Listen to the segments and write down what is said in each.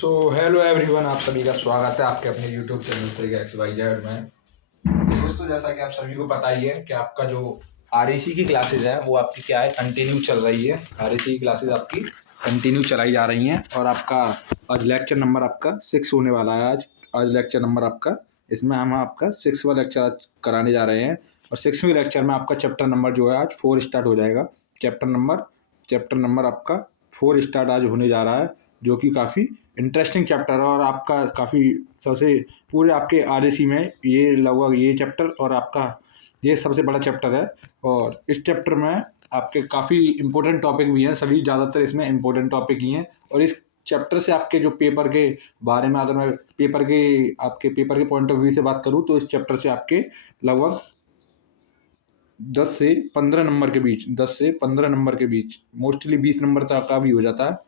Hello everyone, आप सभी का स्वागत है आपके अपने यूट्यूब चैनल तरीका XYZ में। तो दोस्तों, जैसा कि आप सभी को पता ही है कि आपका जो RAC की क्लासेज है वो आपकी क्या है, कंटिन्यू चल रही है। RAC की क्लासेज आपकी कंटिन्यू चलाई जा रही हैं और आपका आज लेक्चर नंबर आपका 6 होने वाला है। आज लेक्चर नंबर आपका, इसमें हम आपका 6वां लेक्चर आज कराने जा रहे हैं और 6वें लेक्चर में आपका चैप्टर नंबर जो है आज 4 स्टार्ट हो जाएगा। चैप्टर नंबर आपका 4 स्टार्ट आज होने जा रहा है, जो कि काफ़ी इंटरेस्टिंग चैप्टर है और आपका काफ़ी सबसे पूरे आपके RAC में ये लगभग ये चैप्टर और आपका ये सबसे बड़ा चैप्टर है। और इस चैप्टर में आपके काफ़ी इंपॉर्टेंट टॉपिक भी हैं, सभी ज़्यादातर इसमें इंपॉर्टेंट टॉपिक ही हैं। और इस चैप्टर से आपके जो पेपर के बारे में, अगर मैं पेपर के पॉइंट ऑफ व्यू से बात करूँ, तो इस चैप्टर से आपके लगभग 10 से 15 नंबर के बीच मोस्टली 20 नंबर तक का भी हो जाता है।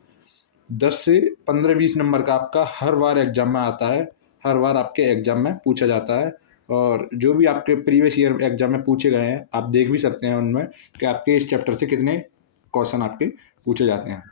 10 से 15-20 नंबर का आपका हर बार एग्जाम में आता है, हर बार आपके एग्जाम में पूछा जाता है। और जो भी आपके प्रीवियस ईयर एग्जाम में पूछे गए हैं, आप देख भी सकते हैं उनमें कि आपके इस चैप्टर से कितने क्वेश्चन आपके पूछे जाते हैं।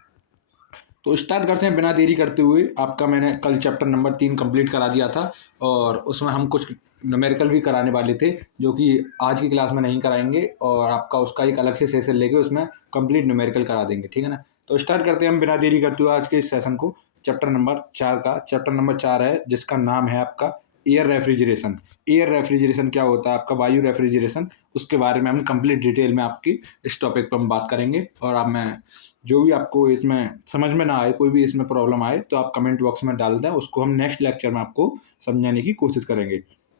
तो स्टार्ट करते हैं बिना देरी करते हुए। आपका मैंने कल चैप्टर नंबर 3 कंप्लीट करा दिया था और उसमें हम कुछ न्यूमेरिकल भी कराने वाले थे, जो कि आज की क्लास में नहीं कराएंगे और आपका उसका एक अलग से सेशन लेके उसमें कंप्लीट न्यूमेरिकल करा देंगे, ठीक है ना। तो स्टार्ट करते हैं हम बिना देरी करते हुए आज के इस सेशन को। चैप्टर नंबर 4 का चैप्टर नंबर 4 है, जिसका नाम है आपका एयर रेफ्रिजरेशन। एयर रेफ्रिजरेशन क्या होता है, आपका वायु रेफ्रिजरेशन, उसके बारे में हम कंप्लीट डिटेल में आपकी इस टॉपिक पर हम बात करेंगे। और अब मैं जो भी आपको इसमें समझ में ना आए, कोई भी इसमें प्रॉब्लम आए, तो आप कमेंट बॉक्स में डाल दें, उसको हम नेक्स्ट लेक्चर में आपको समझाने की कोशिश करेंगे।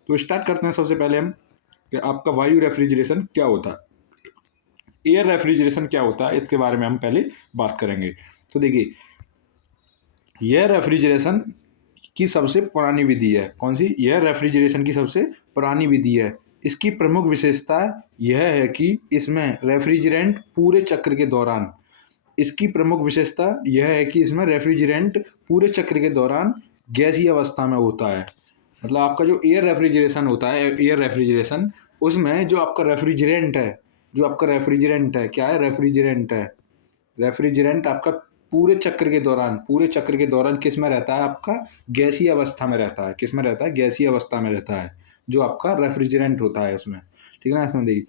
तो स्टार्ट करते हैं सबसे पहले हम कि आपका वायु रेफ्रिजरेशन क्या होता है, एयर रेफ्रिजरेशन क्या होता है, इसके बारे में हम पहले बात करेंगे। तो देखिए, एयर रेफ्रिजरेशन की सबसे पुरानी विधि है। कौन सी? एयर रेफ्रिजरेशन की सबसे पुरानी विधि है। इसकी प्रमुख विशेषता यह है कि इसमें रेफ्रिजरेंट पूरे चक्र के दौरान इसकी प्रमुख विशेषता यह है कि इसमें रेफ्रिजरेंट पूरे चक्र के दौरान गैसीय अवस्था में होता है। मतलब आपका जो एयर रेफ्रिजरेशन होता है, एयर रेफ्रिजरेशन, उसमें जो आपका रेफ्रिजरेंट है क्या है? रेफ्रिजरेंट आपका पूरे चक्र के दौरान किस में रहता है? आपका गैसीय अवस्था में रहता है। किस में रहता है? गैसीय अवस्था में रहता है, जो आपका रेफ्रिजरेंट होता है उसमें, ठीक है ना। इसमें देखिए,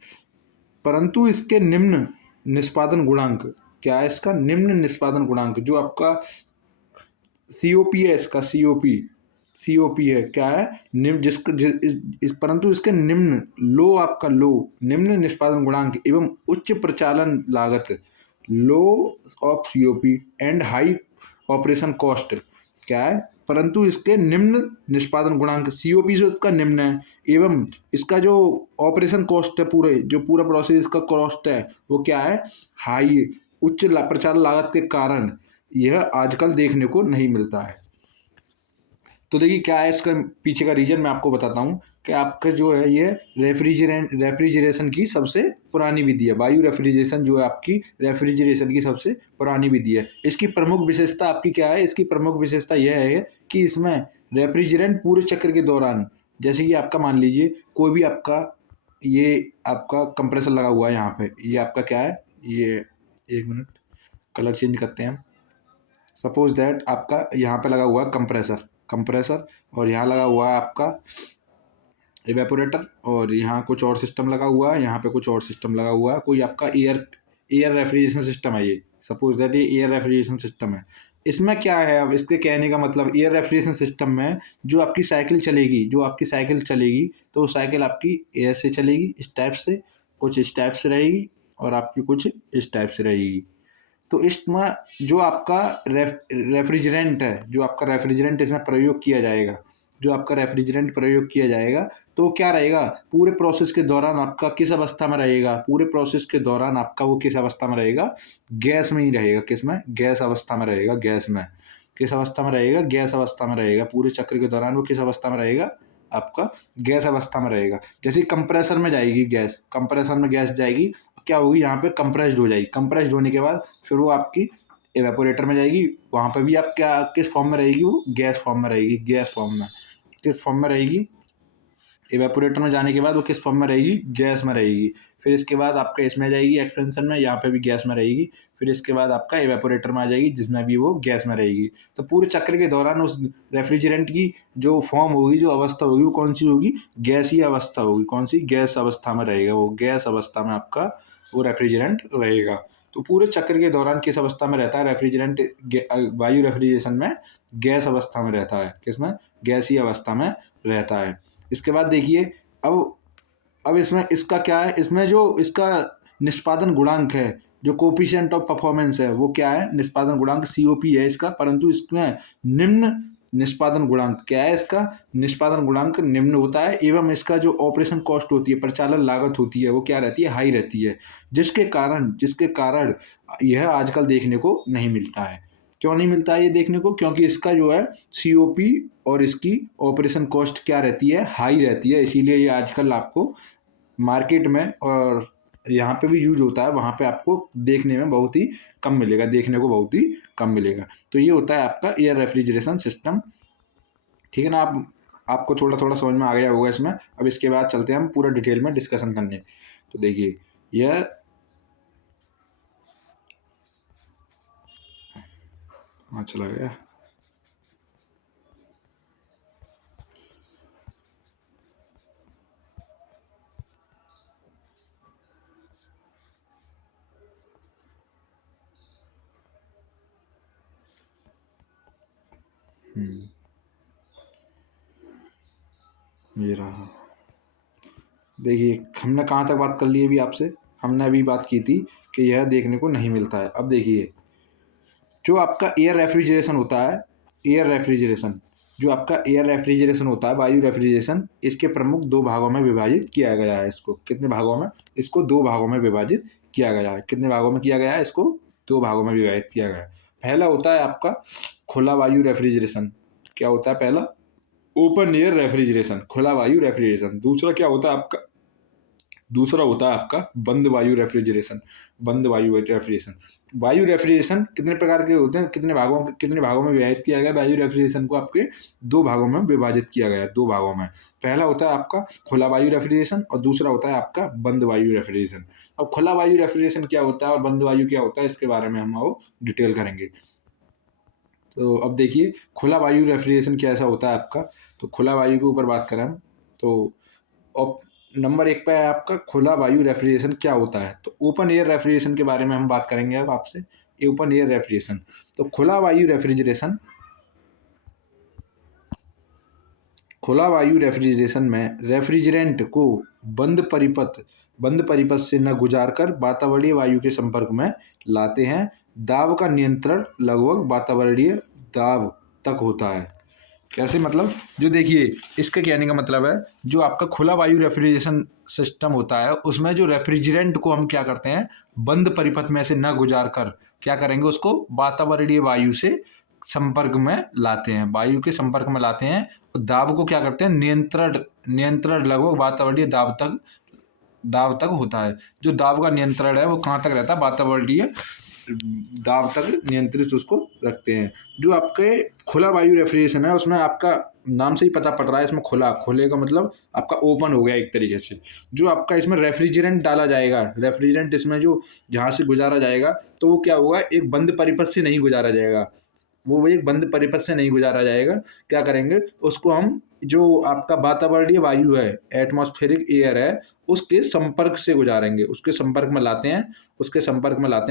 परंतु इसके निम्न निष्पादन गुणांक क्या है? इसका निम्न निष्पादन गुणांक जो आपका COP है, इसका COP है, क्या है? निम्न परंतु इसके निम्न निष्पादन गुणांक एवं उच्च प्रचालन लागत, low of COP and high operation cost, क्या है? परंतु इसके निम्न निष्पादन गुणांक, COP जो इसका निम्न है, एवं इसका जो ऑपरेशन कॉस्ट है, पूरा प्रोसेस का कॉस्ट है, वो क्या है? हाई, उच्च प्रचार लागत के कारण यह आजकल देखने को नहीं मिलता है। तो देखिए, क्या है इसका पीछे का रीजन मैं आपको बताता हूँ कि आपका जो है ये रेफ्रिजरेशन की सबसे पुरानी विधि है। वायु रेफ्रिजरेशन जो है आपकी रेफ्रिजरेशन की सबसे पुरानी विधि है। इसकी प्रमुख विशेषता आपकी क्या है? इसकी प्रमुख विशेषता यह है कि इसमें रेफ्रिजरेंट पूरे चक्र के दौरान, जैसे कि आपका मान लीजिए कोई भी आपका कंप्रेसर लगा हुआ है यहाँ पे, ये आपका क्या है? ये एक मिनट, कलर चेंज करते हैं हम। सपोज दैट आपका यहाँ पे लगा हुआ है कंप्रेसर और यहाँ लगा हुआ है आपका इवेपोरेटर और यहाँ कुछ और सिस्टम लगा हुआ है, यहाँ पे कुछ और सिस्टम लगा हुआ है। कोई आपका एयर रेफ्रिजरेशन सिस्टम है, ये सपोज दैट ये एयर रेफ्रिजरेशन सिस्टम है। इसमें क्या है, अब इसके कहने का मतलब, एयर रेफ्रिजरेशन सिस्टम में जो आपकी साइकिल चलेगी, तो वो साइकिल आपकी एयर से चलेगी, इस टाइप से, कुछ इस टाइप से रहेगी और आपकी कुछ इस टाइप से रहेगी। तो इसमें जो आपका रेफ्रिजरेंट इसमें प्रयोग किया जाएगा, तो क्या रहेगा? पूरे प्रोसेस के दौरान आपका किस अवस्था में रहेगा? पूरे प्रोसेस के दौरान आपका वो किस अवस्था में रहेगा? गैस में ही रहेगा। किस में? गैस अवस्था में रहेगा। गैस में किस अवस्था में रहेगा? गैस अवस्था में रहेगा। पूरे चक्र के दौरान वो किस अवस्था में रहेगा? आपका गैस अवस्था में रहेगा। जैसे कंप्रेसर में गैस जाएगी, क्या होगी? यहाँ पे कंप्रेस्ड हो जाएगी। कंप्रेस्ड होने के बाद फिर वो आपकी एवेपोरेटर में जाएगी, वहाँ पे भी आप क्या किस फॉर्म में रहेगी? वो गैस फॉर्म में रहेगी। किस फॉर्म में रहेगी? इवेपोरेटर में जाने के बाद वो किस फॉर्म में रहेगी, गैस में रहेगी। फिर इसके बाद आपका इसमें जाएगी एक्सपेंशन में, यहाँ पे भी गैस में रहेगी। फिर इसके बाद आपका इवेपोरेटर में आ जाएगी, जिसमें भी वो गैस में रहेगी। तो पूरे चक्र के दौरान उस रेफ्रिजरेंट की जो फॉर्म होगी, जो अवस्था होगी, वो कौन सी होगी, गैसीय अवस्था होगी। कौन सी, गैस अवस्था में रहेगा वो, गैस अवस्था में आपका वो रेफ्रिजरेंट रहेगा। तो पूरे चक्र के दौरान किस अवस्था में रहता है रेफ्रिजरेंट, वायु रेफ्रिजरेशन में गैस अवस्था में रहता है। किसमें, गैसीय अवस्था में रहता है। इसके बाद देखिए, अब इसमें इसका क्या है, इसमें जो इसका निष्पादन गुणांक है, जो कोफिशिएंट ऑफ परफॉर्मेंस है, वो क्या है, निष्पादन गुणांक COP है इसका। परंतु इसमें निम्न निष्पादन गुणांक क्या है, इसका निष्पादन गुणांक निम्न होता है। एवं इसका जो ऑपरेशन कॉस्ट होती है, प्रचालन लागत होती है, वो क्या रहती है, हाई रहती है। जिसके कारण यह आजकल देखने को नहीं मिलता है। क्यों नहीं मिलता है ये देखने को, क्योंकि इसका जो है COP और इसकी ऑपरेशन कॉस्ट क्या रहती है, हाई रहती है। इसीलिए ये आजकल आपको मार्केट में और यहाँ पे भी यूज होता है, वहाँ पे आपको देखने में बहुत ही कम मिलेगा, देखने को बहुत ही कम मिलेगा। तो ये होता है आपका एयर रेफ्रिजरेशन सिस्टम। ठीक है ना, आपको थोड़ा थोड़ा समझ में आ गया होगा इसमें। अब इसके बाद चलते हैं हम पूरा डिटेल में डिस्कशन करने। तो देखिए, यह हाँ चला गया। ये रहा। देखिए, हमने कहाँ तक बात कर ली अभी आपसे, हमने अभी बात की थी कि यह देखने को नहीं मिलता है। अब देखिए, जो आपका एयर रेफ्रिजरेशन होता है, एयर रेफ्रिजरेशन जो आपका एयर रेफ्रिजरेशन होता है, वायु रेफ्रिजरेशन, इसके प्रमुख 2 भागों में विभाजित किया गया है। इसको कितने भागों में, इसको 2 भागों में विभाजित किया गया है। कितने भागों में किया गया है, इसको 2 भागों में विभाजित किया गया है। पहला होता है आपका खुला वायु रेफ्रिजरेशन। क्या होता है पहला, ओपन एयर रेफ्रिजरेशन, खुला वायु रेफ्रिजरेशन। दूसरा होता है आपका बंद वायु रेफ्रिजरेशन, बंद वायु रेफ्रिजरेशन। वायु रेफ्रिजरेशन कितने प्रकार के होते हैं, कितने भागों में विभाजित किया गया, वायु रेफ्रिजरेशन को आपके 2 भागों में विभाजित किया गया है, 2 भागों में। पहला होता है आपका खुला वायु रेफ्रिजरेशन और दूसरा होता है आपका बंद वायु रेफ्रिजरेशन। अब खुला वायु रेफ्रिजरेशन क्या होता है और बंद वायु क्या होता है, इसके बारे में हम वो डिटेल करेंगे। तो अब देखिए, खुला वायु रेफ्रिजरेशन कैसा होता है आपका। तो खुला वायु के ऊपर बात करें हम, तो नंबर 1 पे है आपका खुला वायु रेफ्रिजरेशन क्या होता है। तो ओपन एयर रेफ्रिजरेशन के बारे में हम बात करेंगे अब आपसे। ओपन एयर रेफ्रिजरेशन, तो खुला वायु रेफ्रिजरेशन में रेफ्रिजरेंट को बंद परिपथ से न गुजार कर वातावरणीय वायु के संपर्क में लाते हैं। दाब का नियंत्रण लगभग वातावरणीय दाब तक होता है। कैसे, मतलब जो देखिए, इसका कहने का मतलब है, जो आपका खुला वायु रेफ्रिजरेशन सिस्टम होता है, उसमें जो रेफ्रिजरेंट को हम क्या करते हैं, बंद परिपथ में से न गुजार कर क्या करेंगे, उसको वातावरणीय वायु से संपर्क में लाते हैं, वायु के संपर्क में लाते हैं। और दाब को क्या करते हैं, नियंत्रण लगभग वातावरणीय दाब तक होता है। जो दाब का नियंत्रण है वो कहाँ तक रहता है, वातावरणीय दाब तक नियंत्रित उसको रखते हैं। जो आपके खुला वायु रेफ्रिजरेशन है, उसमें आपका नाम से ही पता पड़ रहा है, इसमें खुले का मतलब आपका ओपन हो गया एक तरीके से। जो आपका इसमें रेफ्रिजरेंट डाला जाएगा, रेफ्रिजरेंट इसमें जो जहाँ से गुजारा जाएगा, तो वो क्या होगा, एक बंद परिपथ से नहीं गुजारा जाएगा, वो एक बंद परिपथ से नहीं गुजारा जाएगा। क्या करेंगे, उसको हम जो आपका वातावरणीय वायु है, एटमॉस्फेरिक एयर है, उसके संपर्क से गुजारेंगे, उसके संपर्क में लाते हैं,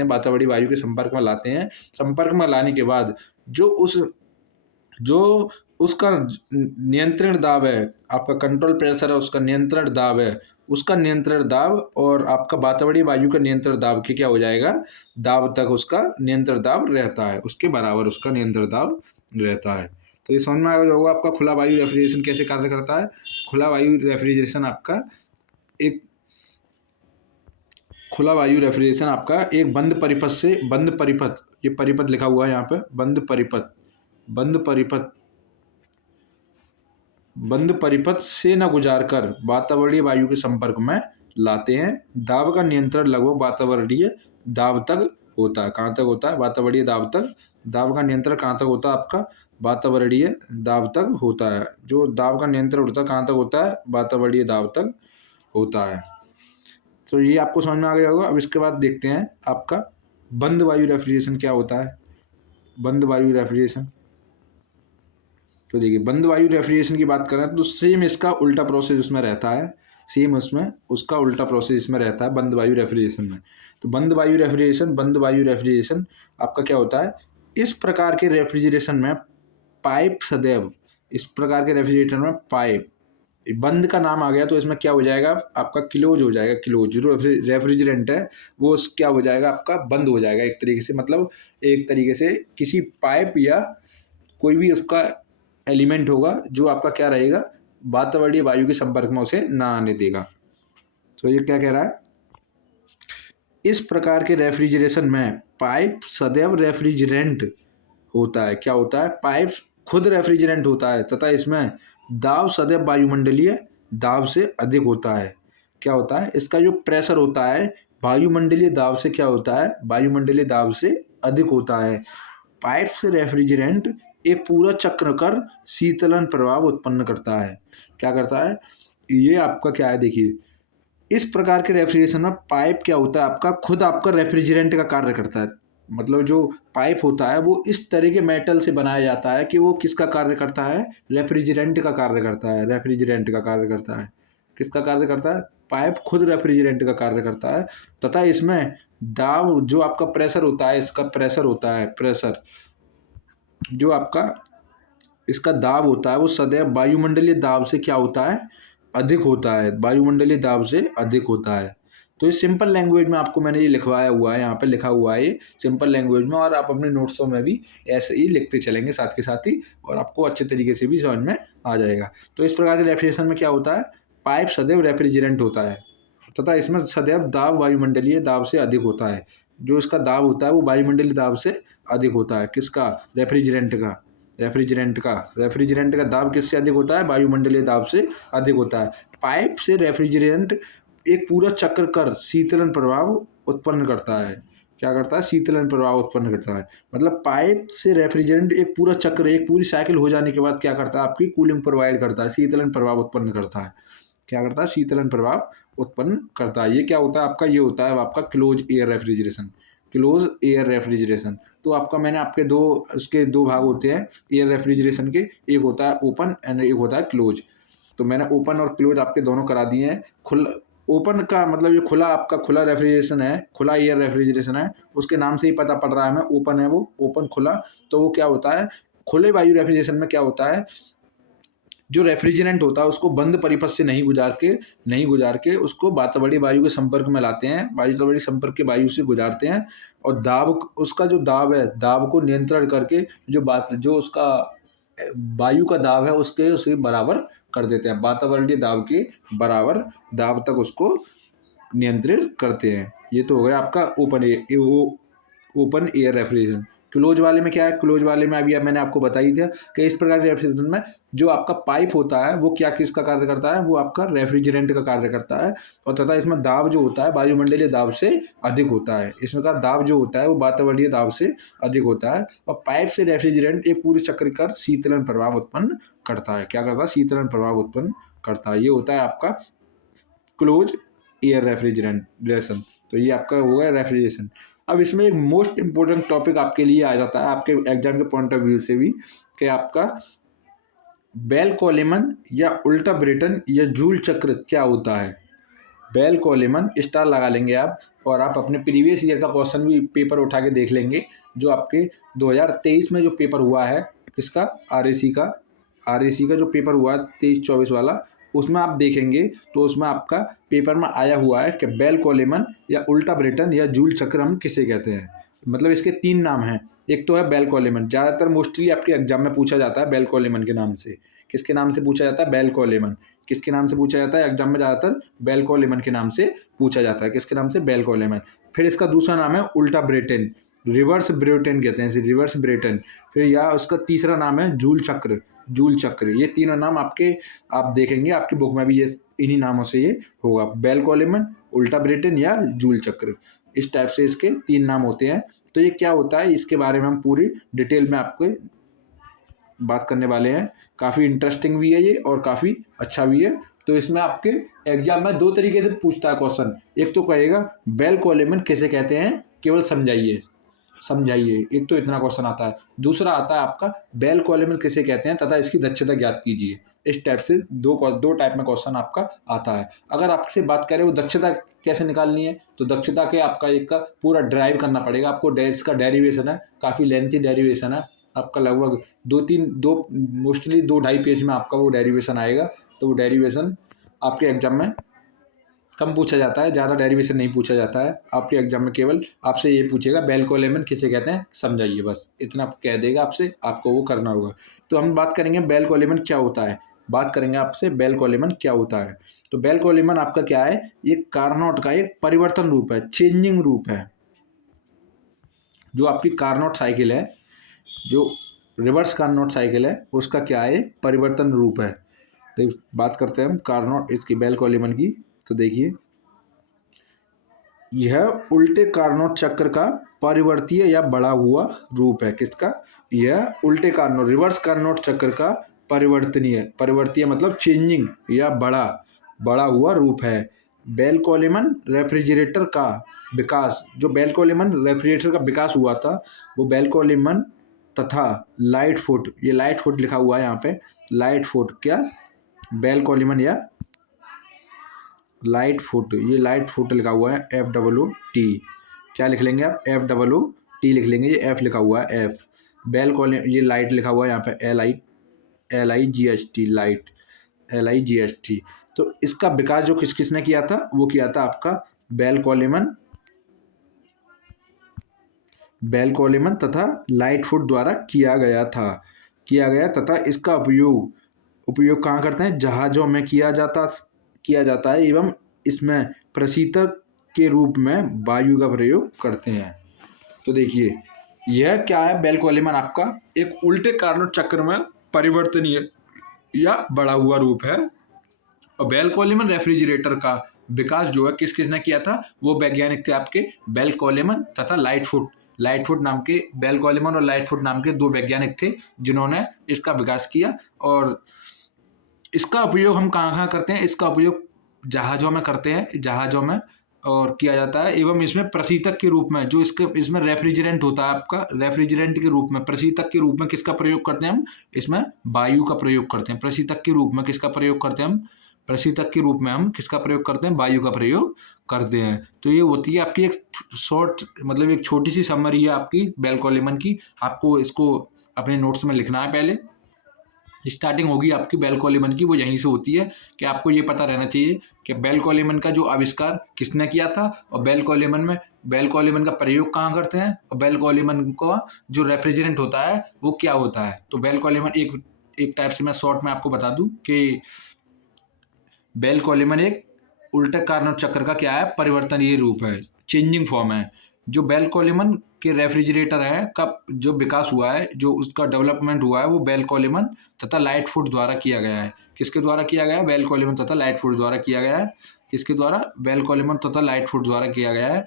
वातावरणीय वायु के संपर्क में लाते हैं। संपर्क में लाने के बाद जो उसका नियंत्रण दाब है, आपका कंट्रोल प्रेशर है, उसका नियंत्रण दाब है, उसका नियंत्रण दाब और आपका वातावरणीय वायु का नियंत्रण दाब के क्या हो जाएगा, दाब तक उसका नियंत्रण दाब रहता है, उसके बराबर उसका नियंत्रण दाब रहता है। तो ये समझ में आ गया होगा आपका खुला वायु रेफ्रिजरेशन कैसे कार्य करता है। खुला वायु रेफ्रिजरेशन आपका एक बंद परिपथ, ये परिपथ लिखा हुआ है यहाँ पे, बंद परिपथ से न गुजार कर वातावरणीय वायु के संपर्क में लाते हैं। दाब का नियंत्रण लगभग वातावरणीय दाब तक होता है। कहाँ तक होता है? वातावरणीय दाब तक। दाब का नियंत्रण कहाँ तक होता है आपका? वातावरणीय दाब तक होता है। जो दाब का नियंत्रण होता है कहाँ तक होता है? वातावरणीय दाब तक होता है। तो ये आपको समझ में आ गया होगा। अब इसके बाद देखते हैं आपका बंद वायु रेफ्रिजरेशन क्या होता है। बंद वायु रेफ्रिजरेशन, तो देखिए बंद वायु रेफ्रिजरेशन की बात करें तो सेम इसका उल्टा प्रोसेस उसमें रहता है। सेम उसमें उसका उल्टा प्रोसेस इसमें रहता है बंद वायु रेफ्रिजरेशन में। तो बंद वायु रेफ्रिजरेशन आपका क्या होता है? इस प्रकार के रेफ्रिजरेशन में पाइप सदैव, इस प्रकार के रेफ्रिजरेटर में पाइप, बंद का नाम आ गया तो इसमें क्या हो जाएगा? आपका क्लोज हो जाएगा। क्लोज जो रेफ्रिजरेंट है वो क्या हो जाएगा? आपका बंद हो जाएगा एक तरीके से। मतलब एक तरीके से किसी पाइप या कोई भी उसका एलिमेंट होगा जो आपका क्या रहेगा? वातावरणीय वायु के संपर्क में उसे ना आने देगा। तो ये क्या कह रहा है? इस प्रकार के रेफ्रिजरेशन में पाइप सदैव रेफ्रिजरेंट होता है। क्या होता है? पाइप खुद रेफ्रिजरेंट होता है तथा इसमें दाब सदैव वायुमंडलीय दाब से अधिक होता है। क्या होता है? इसका जो प्रेशर होता है वायुमंडलीय दाब से क्या होता है? वायुमंडलीय दाब से अधिक होता है। पाइप से रेफ्रिजरेंट एक पूरा चक्र कर शीतलन प्रभाव उत्पन्न करता है। क्या करता है? ये आपका क्या है देखिए, इस प्रकार के रेफ्रिजरेशन में पाइप क्या होता है? आपका खुद आपका रेफ्रिजरेंट का कार्य करता है। मतलब जो पाइप होता है वो इस तरह के मेटल से बनाया जाता है कि वो किसका कार्य करता है? रेफ्रिजरेंट का कार्य करता है। रेफ्रिजरेंट का कार्य करता है। किसका कार्य करता है? पाइप खुद रेफ्रिजरेंट का कार्य करता है तथा इसमें दाब जो आपका प्रेशर होता है, इसका प्रेशर होता है, प्रेशर जो आपका इसका दाब होता है वो सदैव वायुमंडलीय दाब से क्या होता है? अधिक होता है। वायुमंडलीय दाब से अधिक होता है। तो ये सिंपल लैंग्वेज में आपको मैंने ये लिखवाया हुआ है, यहाँ पे लिखा हुआ है ये सिंपल लैंग्वेज में, और आप अपने नोट्सों में भी ऐसे ही लिखते चलेंगे साथ के साथ ही, और आपको अच्छे तरीके से भी समझ में आ जाएगा। तो इस प्रकार के रेफ्रिजरेशन में क्या होता है? पाइप सदैव रेफ्रिजरेंट होता है तथा इसमें सदैव दाब वायुमंडलीय दाब से अधिक होता है। जो इसका दाब होता है वो वायुमंडलीय दाब से अधिक होता है। किसका? रेफ्रिजरेंट का। रेफ्रिजरेंट का दाब किससे अधिक होता है? वायुमंडलीय दाब से अधिक होता है। पाइप से रेफ्रिजरेंट एक पूरा चक्र कर शीतलन प्रभाव उत्पन्न करता है। क्या करता है? शीतलन प्रभाव उत्पन्न करता है। मतलब पाइप से रेफ्रिजरेंट एक पूरा चक्र, एक पूरी साइकिल हो जाने के बाद क्या करता है? आपकी कूलिंग प्रोवाइड करता है, शीतलन प्रभाव उत्पन्न करता है। क्या करता है? शीतलन प्रभाव उत्पन्न करता है। ये क्या होता है आपका? ये होता है आपका close air refrigeration. Close air refrigeration. तो आपका मैंने आपके उसके दो भाग होते हैं एयर रेफ्रिजरेशन के, एक होता है ओपन एंड एक होता है क्लोज। तो मैंने ओपन और क्लोज आपके दोनों करा दिए हैं। खुला ओपन का मतलब ये खुला, आपका खुला रेफ्रिजरेशन है, खुला एयर रेफ्रिजरेशन है, उसके नाम से ही पता पड़ रहा है हमें, ओपन है वो, ओपन खुला। तो वो क्या होता है? खुले वायु रेफ्रिजरेशन में क्या होता है? जो रेफ्रिजरेंट होता है उसको बंद परिपथ से नहीं गुजार के उसको वातावरणीय वायु के संपर्क में लाते हैं, वातावरणीय संपर्क के वायु से गुजारते हैं, और दाब, उसका जो दाब है, दाब को नियंत्रण करके जो उसका वायु का दाब है उसके उसे बराबर कर देते हैं। वातावरणीय दाब के बराबर दाब तक उसको नियंत्रित करते हैं। ये तो हो गया आपका ओपन एयर रेफ्रिजरेशन। क्लोज वाले में क्या है? क्लोज वाले में अभी मैंने आपको बताई था कि इस प्रकार के रेफ्रिजरेशन में जो आपका पाइप होता है वो क्या किसका कार्य करता है? वो आपका रेफ्रिजरेंट का कार्य करता है, और तथा इसमें दाब जो होता है वायुमंडलीय दाब से अधिक होता है। इसमें का दाब जो होता है वो वातावरणीय दाब से अधिक होता है, और पाइप से रेफ्रिजरेंट एक पूरे चक्र कर शीतलन प्रभाव उत्पन्न करता है। क्या करता है? शीतलन प्रभाव उत्पन्न करता है। ये होता है आपका क्लोज एयर रेफ्रिजरेशन। तो ये आपका हो गया रेफ्रिजरेशन। अब इसमें एक मोस्ट इंपॉर्टेंट टॉपिक आपके लिए आ जाता है, आपके एग्जाम के पॉइंट ऑफ व्यू से भी, कि आपका बेल कॉलिमन या उल्टा ब्रेटन या जूल चक्र क्या होता है। बेल कॉलिमन स्टार लगा लेंगे आप, और आप अपने प्रीवियस ईयर का क्वेश्चन भी पेपर उठा के देख लेंगे, जो आपके 2023 में जो पेपर हुआ है, किसका? आरएसी का जो पेपर हुआ है 23-24 वाला, उसमें आप देखेंगे तो उसमें आपका पेपर में आया हुआ है कि बेल कॉलिमन या उल्टा ब्रेटन या जूल चक्र हम किसे कहते हैं। मतलब इसके 3 नाम हैं। एक तो है बेल कॉलिमन, ज़्यादातर मोस्टली आपके एग्जाम में पूछा जाता है बेल कॉलिमन के नाम से। किसके नाम से पूछा जाता है? बेल कॉलिमन। किसके नाम से पूछा जाता है एग्जाम में? ज़्यादातर बेल कॉलिमन के नाम से पूछा जाता है। किसके नाम से? बेल कॉलिमन। फिर इसका दूसरा नाम है उल्टा ब्रेटन, रिवर्स ब्रेटन कहते हैं इसे, रिवर्स ब्रेटन। फिर या उसका तीसरा नाम है जूल चक्र, जूल चक्र। ये तीनों नाम आपके आप देखेंगे आपकी बुक में भी, ये इन्हीं नामों से ये होगा, बेल कॉलिमन, उल्टा ब्रेटन या जूल चक्र। इस टाइप से इसके 3 नाम होते हैं। तो ये क्या होता है, इसके बारे में हम पूरी डिटेल में आपको बात करने वाले हैं। काफ़ी इंटरेस्टिंग भी है ये और काफ़ी अच्छा भी है। तो इसमें आपके एग्जाम में 2 तरीके से पूछता है क्वेश्चन। एक तो कहेगा बेल कॉलेमन किसे कहते हैं, केवल समझाइए समझाइए, एक तो इतना क्वेश्चन आता है। दूसरा आता है आपका बेल कॉलेमन किसे कहते हैं तथा इसकी दक्षता ज्ञात कीजिए। इस टाइप से दो टाइप में क्वेश्चन आपका आता है। अगर आपसे बात करें वो दक्षता कैसे निकालनी है, तो दक्षता के आपका एक का पूरा ड्राइव करना पड़ेगा आपको। इसका डेरिवेशन है, काफ़ी लेंथी डेरिवेशन है आपका, लगभग दो मोस्टली 2-2.5 पेज में आपका वो डेरिवेशन आएगा। तो वो डेरिवेशन आपके एग्जाम में कम पूछा जाता है, ज़्यादा डेरिवेशन नहीं पूछा जाता है। आपके एग्जाम में केवल आपसे ये पूछेगा बेल कॉलेमन किसे कहते हैं समझाइए, बस इतना कह देगा आपसे, आपको वो करना होगा। तो हम बात करेंगे बेल कॉलेमन क्या होता है, बात करेंगे आपसे बेल कॉलेमन क्या होता है। तो बेल कॉलेमन आपका क्या है, ये कार्नोट का एक परिवर्तन रूप है, चेंजिंग रूप है। जो आपकी कार्नोट साइकिल है, जो रिवर्स कार्नोट साइकिल है, उसका क्या है, परिवर्तन रूप है। तो बात करते हैं हम कार्नोट इसकी बेल कॉलेमन की। तो देखिए, यह उल्टे कार्नोट चक्र का परिवर्तीय या बढ़ा हुआ रूप है। किसका, यह उल्टे कार्नोट रिवर्स कार्नोट चक्र का परिवर्तीय मतलब चेंजिंग या बढ़ा हुआ रूप है। बेल कॉलेमन रेफ्रिजरेटर का विकास, जो बेल कॉलेमन रेफ्रिजरेटर का विकास हुआ था, वो बेल कॉलेमन तथा लाइट फुट, ये लाइट फुट लिखा हुआ है यहाँ पे, लाइट फुट क्या, बेल कॉलेमन या लाइट फुट, ये लाइट फुट लिखा हुआ है FWT, क्या लिख लेंगे आप, FWT लिख लेंगे, ये F लिखा हुआ है F। बेल कॉलेमन, ये लाइट लिखा हुआ है यहाँ पे LIGHT, लाइट LIGHT। तो इसका विकास जो किसने किया था, वो किया था आपका बेल कॉलेमन तथा लाइट फुट द्वारा किया गया तथा इसका उपयोग कहाँ करते हैं, जहाज़ों में किया जाता है एवं इसमें प्रशीतक के रूप में वायु का प्रयोग करते हैं। तो देखिए, यह क्या है, बेल कॉलेमन आपका एक उल्टे कार्नोट चक्र में परिवर्तनीय या बढ़ा हुआ रूप है। और बेल कॉलेमन रेफ्रिजरेटर का विकास जो है किसने किया था, वो वैज्ञानिक थे आपके बेल कॉलेमन तथा लाइट फुट नाम के, बेल कॉलेमन और लाइट फुट नाम के 2 वैज्ञानिक थे जिन्होंने इसका विकास किया। और इसका उपयोग हम कहाँ करते हैं, इसका उपयोग जहाज़ों में करते हैं, जहाज़ों में और किया जाता है। एवं इसमें प्रशीतक के रूप में, जो इसमें रेफ्रिजरेंट होता है आपका, रेफ्रिजरेंट के रूप में, प्रशीतक के रूप में किसका प्रयोग करते हैं हम, इसमें वायु का प्रयोग करते हैं। प्रशीतक के रूप में किसका प्रयोग करते हैं हम, प्रशीतक के रूप में हम किसका प्रयोग करते हैं, वायु का प्रयोग करते हैं। तो ये होती है आपकी एक शॉर्ट, मतलब एक छोटी सी समरी है आपकी बेल कॉलेमन की। आपको इसको अपने नोट्स में लिखना है। पहले स्टार्टिंग होगी आपकी बेल कॉलेमन की, वो यहीं से होती है कि आपको ये पता रहना चाहिए कि बेल कॉलेमन का जो आविष्कार किसने किया था, और बेल कॉलेमन का प्रयोग कहाँ करते हैं, और बेल कॉलेमन का जो रेफ्रिजरेंट होता है वो क्या होता है। तो बेल कॉलेमन एक टाइप से मैं शॉर्ट में आपको बता दूं कि बेल कॉलेमन एक उल्टे कार्नोट चक्र का क्या है, परिवर्तनीय रूप है, चेंजिंग फॉर्म है। जो बेल कॉलेमन के रेफ्रिजरेटर है का जो विकास हुआ है, जो उसका डेवलपमेंट हुआ है, वो बेल कॉलेमन तथा लाइट फुट द्वारा किया गया है। किसके द्वारा किया गया है, बेल कॉलेमन तथा लाइट फुट द्वारा किया गया है। किसके द्वारा, बेल कॉलेमन तथा लाइट फुट द्वारा किया गया है।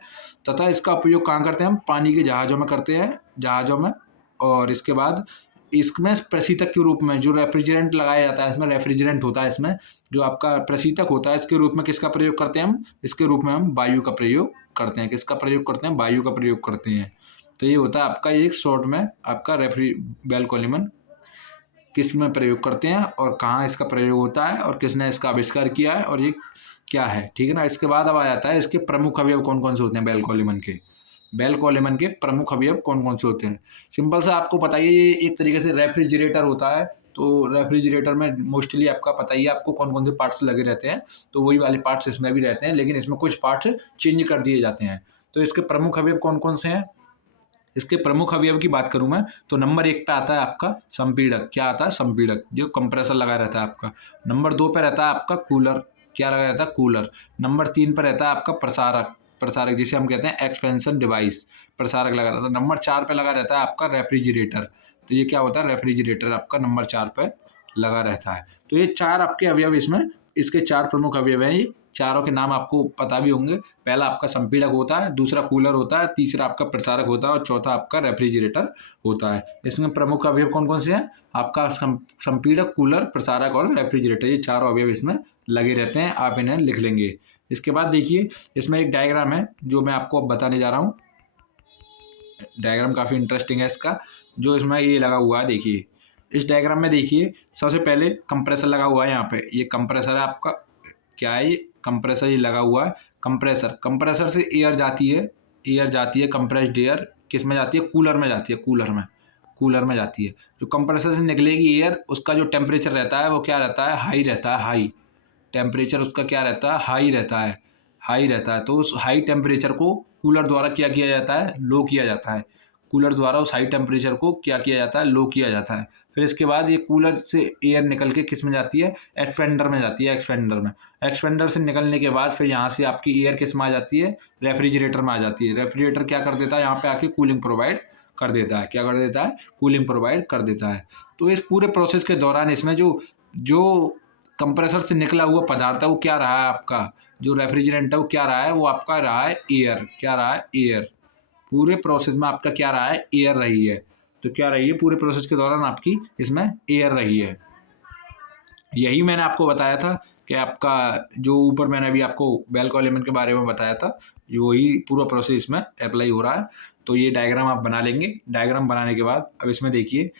तथा इसका उपयोग कहाँ करते हैं हम, पानी के जहाज़ों में करते हैं, जहाज़ों में। और इसके बाद इसमें प्रशीतक के रूप में जो रेफ्रिजरेंट लगाया जाता है, इसमें रेफ्रिजरेंट होता है, इसमें जो आपका प्रशीतक होता है, इसके रूप में किसका प्रयोग करते हैं हम, इसके रूप में हम वायु का प्रयोग करते हैं। किसका प्रयोग करते हैं, वायु का प्रयोग करते हैं। तो ये होता है आपका एक शॉर्ट में आपका बेल कॉलेमन किस में प्रयोग करते हैं और कहाँ इसका प्रयोग होता है और किसने इसका आविष्कार किया है और ये क्या है, ठीक है ना। इसके बाद अब आ जाता है इसके प्रमुख अवयव कौन कौन से होते हैं। बेल कॉलेमन के प्रमुख अवयव कौन कौन से होते हैं। सिंपल से आपको पता ही है, ये एक तरीके से रेफ्रिजरेटर होता है। तो रेफ्रिजरेटर में मोस्टली आपका पता ही है आपको कौन कौन से पार्ट्स लगे रहते हैं, तो वही वाले पार्ट्स इसमें भी रहते हैं, लेकिन इसमें कुछ पार्ट्स चेंज कर दिए जाते हैं। तो इसके प्रमुख अवयव कौन कौन से हैं, इसके प्रमुख अवयव की बात करूं मैं तो नंबर 1 पे आता है आपका संपीड़क। क्या आता है, संपीड़क, जो कंप्रेसर लगा रहता है आपका। नंबर 2 पे रहता है आपका कूलर। क्या लगा रहता है, कूलर। नंबर 3 पर रहता है आपका प्रसारक जिसे हम कहते हैं एक्सपेंशन डिवाइस, प्रसारक लगा रहता है। नंबर 4 पे लगा रहता है आपका रेफ्रिजरेटर। तो ये क्या होता है, रेफ्रिजरेटर आपका नंबर 4 पे लगा रहता है। तो ये 4 आपके अवयव इसमें, इसके 4 प्रमुख अवयव हैं ये चारों के नाम आपको पता भी होंगे। पहला आपका संपीड़क होता है, दूसरा कूलर होता है, तीसरा आपका प्रसारक होता है और चौथा आपका रेफ्रिजरेटर होता है। इसमें प्रमुख अवयव कौन-कौन से हैं? आपका संपीड़क, कूलर, प्रसारक और रेफ्रिजरेटर, ये चारों अवयव इसमें लगे रहते हैं। आप इन्हें लिख लेंगे। इसके बाद देखिए इसमें एक डायग्राम है जो मैं आपको अब बताने जा रहा हूँ। डायग्राम काफ़ी इंटरेस्टिंग है इसका, जो इसमें ये लगा हुआ है। देखिए इस डायग्राम में देखिए सबसे पहले कंप्रेसर लगा हुआ है यहाँ पे। ये कंप्रेसर है आपका, क्या है ये? कंप्रेसर ये लगा हुआ है। कंप्रेसर से एयर जाती है, कंप्रेस्ड एयर किस में जाती है? कूलर में जाती है, कूलर में जाती है। जो कंप्रेसर से निकलेगी एयर, उसका जो टेम्परेचर रहता है वो क्या रहता है? हाई रहता है। हाई टेम्परेचर उसका क्या रहता है? हाई रहता है। तो उस हाई टेम्परेचर को कूलर द्वारा क्या किया जाता है? लो किया जाता है। कूलर द्वारा उस हाई टेम्परेचर को क्या किया जाता है? लो किया जाता है। फिर इसके बाद ये कूलर से एयर निकल के किस में जाती है? एक्सपेंडर में जाती है। एक्सपेंडर से निकलने के बाद फिर यहाँ से आपकी एयर किस में आ जाती है? रेफ्रिजरेटर में आ जाती है। रेफ्रिजरेटर क्या कर देता है? यहाँ पे आके कूलिंग प्रोवाइड कर देता है। क्या कर देता है? कूलिंग प्रोवाइड कर देता है। तो इस पूरे प्रोसेस के दौरान इसमें जो कंप्रेसर से निकला हुआ पदार्थ है वो क्या रहा है आपका? जो रेफ्रिजरेंट है वो क्या रहा है? वो आपका रहा है एयर। क्या रहा है? एयर। पूरे प्रोसेस में आपका क्या रहा है? एयर रही है। तो क्या रही है? पूरे प्रोसेस के दौरान आपकी इसमें एयर रही है। यही मैंने आपको बताया था कि आपका जो ऊपर मैंने अभी आपको बेल्को एलिमेंट के बारे में बताया था, वही पूरा प्रोसेस इसमें अप्लाई हो रहा है। तो ये डायग्राम आप बना लेंगे। डायग्राम बनाने के बाद अब इसमें देखिए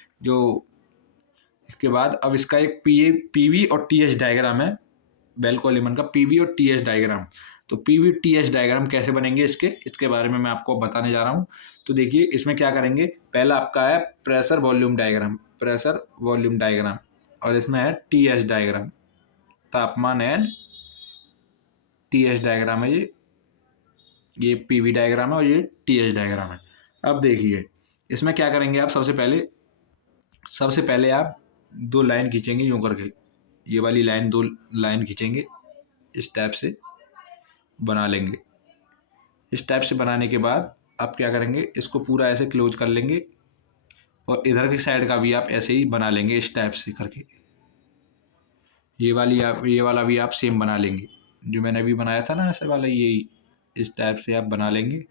इसके बाद अब इसका एक पीवी और टीएच डायग्राम है। बेल्को एलिमेंट का पीवी और टीएच डायग्राम। तो पीवी टीएच डायग्राम कैसे बनेंगे इसके बारे में मैं आपको बताने जा रहा हूँ। तो देखिए इसमें क्या करेंगे, पहला आपका है प्रेशर वॉल्यूम डायग्राम, और इसमें है टीएच डायग्राम, तापमान एंड टीएच डायग्राम है। ये पीवी डायग्राम है और ये टीएच डायग्राम है। अब देखिए इसमें क्या करेंगे आप, सबसे पहले आप दो लाइन खींचेंगे यूं करके। ये वाली लाइन, दो लाइन खींचेंगे, इस टाइप से बना लेंगे। इस टाइप से बनाने के बाद आप क्या करेंगे, इसको पूरा ऐसे क्लोज कर लेंगे और इधर की साइड का भी आप ऐसे ही बना लेंगे इस टाइप से करके। ये वाला भी आप सेम बना लेंगे, जो मैंने अभी बनाया था ना ऐसे वाला, ये इस टाइप से आप बना लेंगे।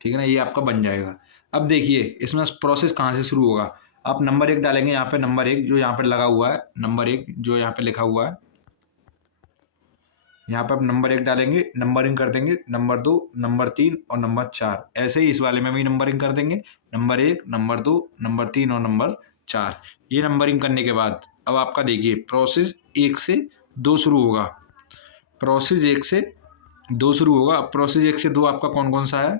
ठीक है ना, ये आपका बन जाएगा। अब देखिए इसमें प्रोसेस कहाँ से शुरू होगा। आप नंबर 1 डालेंगे यहाँ पे, नंबर 1 जो यहाँ पे लगा हुआ है, नंबर 1 जो यहाँ पे लिखा हुआ है, यहाँ पर आप नंबर 1 डालेंगे, नंबरिंग कर देंगे, नंबर 2, नंबर 3 और नंबर 4। ऐसे ही इस वाले में भी नंबरिंग कर देंगे, नंबर 1, नंबर 2, नंबर 3 और नंबर 4। ये नंबरिंग करने के बाद अब आपका देखिए प्रोसेस 1 से 2 शुरू होगा। प्रोसेस 1 से 2 शुरू होगा। अब प्रोसेस 1 से 2 आपका कौन कौन सा है?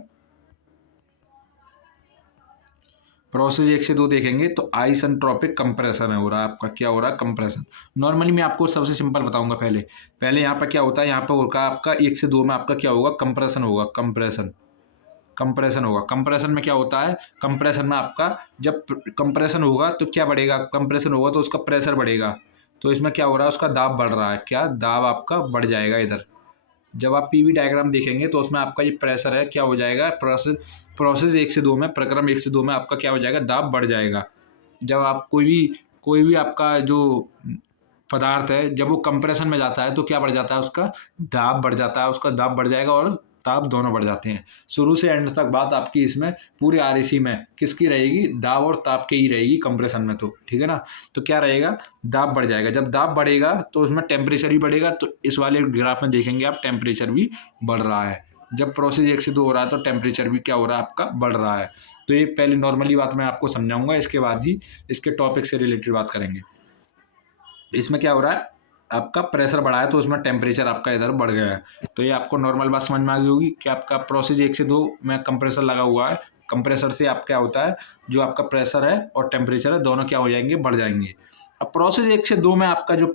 प्रोसेस 1 से 2 देखेंगे तो आइसेंट्रोपिक कंप्रेशन हो रहा है आपका। क्या हो रहा है? कंप्रेशन। नॉर्मली मैं आपको सबसे सिंपल बताऊंगा। पहले यहाँ पर क्या होता है, यहाँ पर होगा आपका 1 से 2 में आपका क्या होगा? कंप्रेशन होगा। कंप्रेशन होगा। कंप्रेशन में क्या होता है? कंप्रेशन में आपका जब कंप्रेशन होगा तो क्या बढ़ेगा? कंप्रेशन होगा तो उसका प्रेशर बढ़ेगा। तो इसमें क्या हो रहा है? उसका दाब बढ़ रहा है। क्या? दाब आपका बढ़ जाएगा इधर। जब आप पीवी डायग्राम देखेंगे तो उसमें आपका ये प्रेशर है, क्या हो जाएगा? प्रोसेस 1 से 2 में, प्रक्रम 1 से 2 में आपका क्या हो जाएगा? दाब बढ़ जाएगा। जब आप कोई भी आपका जो पदार्थ है, जब वो कंप्रेशन में जाता है तो क्या बढ़ जाता है? उसका दाब बढ़ जाता है। उसका दाब बढ़ जाएगा और ताप दोनों बढ़ जाते हैं। शुरू से एंड तक बात आपकी इसमें पूरे आरएसी में किसकी रहेगी? दाब और ताप की ही रहेगी कंप्रेशन में। तो ठीक है ना, तो क्या रहेगा? दाब बढ़ जाएगा। जब दाब बढ़ेगा तो उसमें टेम्परेचर भी बढ़ेगा। तो इस वाले ग्राफ में देखेंगे आप, टेम्परेचर भी बढ़ रहा है। जब प्रोसेस 1 से 2 हो रहा है तो टेम्परेचर भी क्या हो रहा है? आपका बढ़ रहा है। तो ये पहले नॉर्मली बात मैं आपको समझाऊंगा, इसके बाद ही इसके टॉपिक से रिलेटेड बात करेंगे। इसमें क्या हो रहा है? आपका प्रेशर बढ़ा है तो उसमें टेम्परेचर आपका इधर बढ़ गया है। तो ये आपको नॉर्मल बात समझ में आ गई होगी कि आपका प्रोसेस 1 से 2 में कंप्रेसर लगा हुआ है। कंप्रेसर से आप क्या होता है, जो आपका प्रेशर है और टेम्परेचर है दोनों क्या हो जाएंगे? बढ़ जाएंगे। अब प्रोसेस 1 से 2 में आपका जो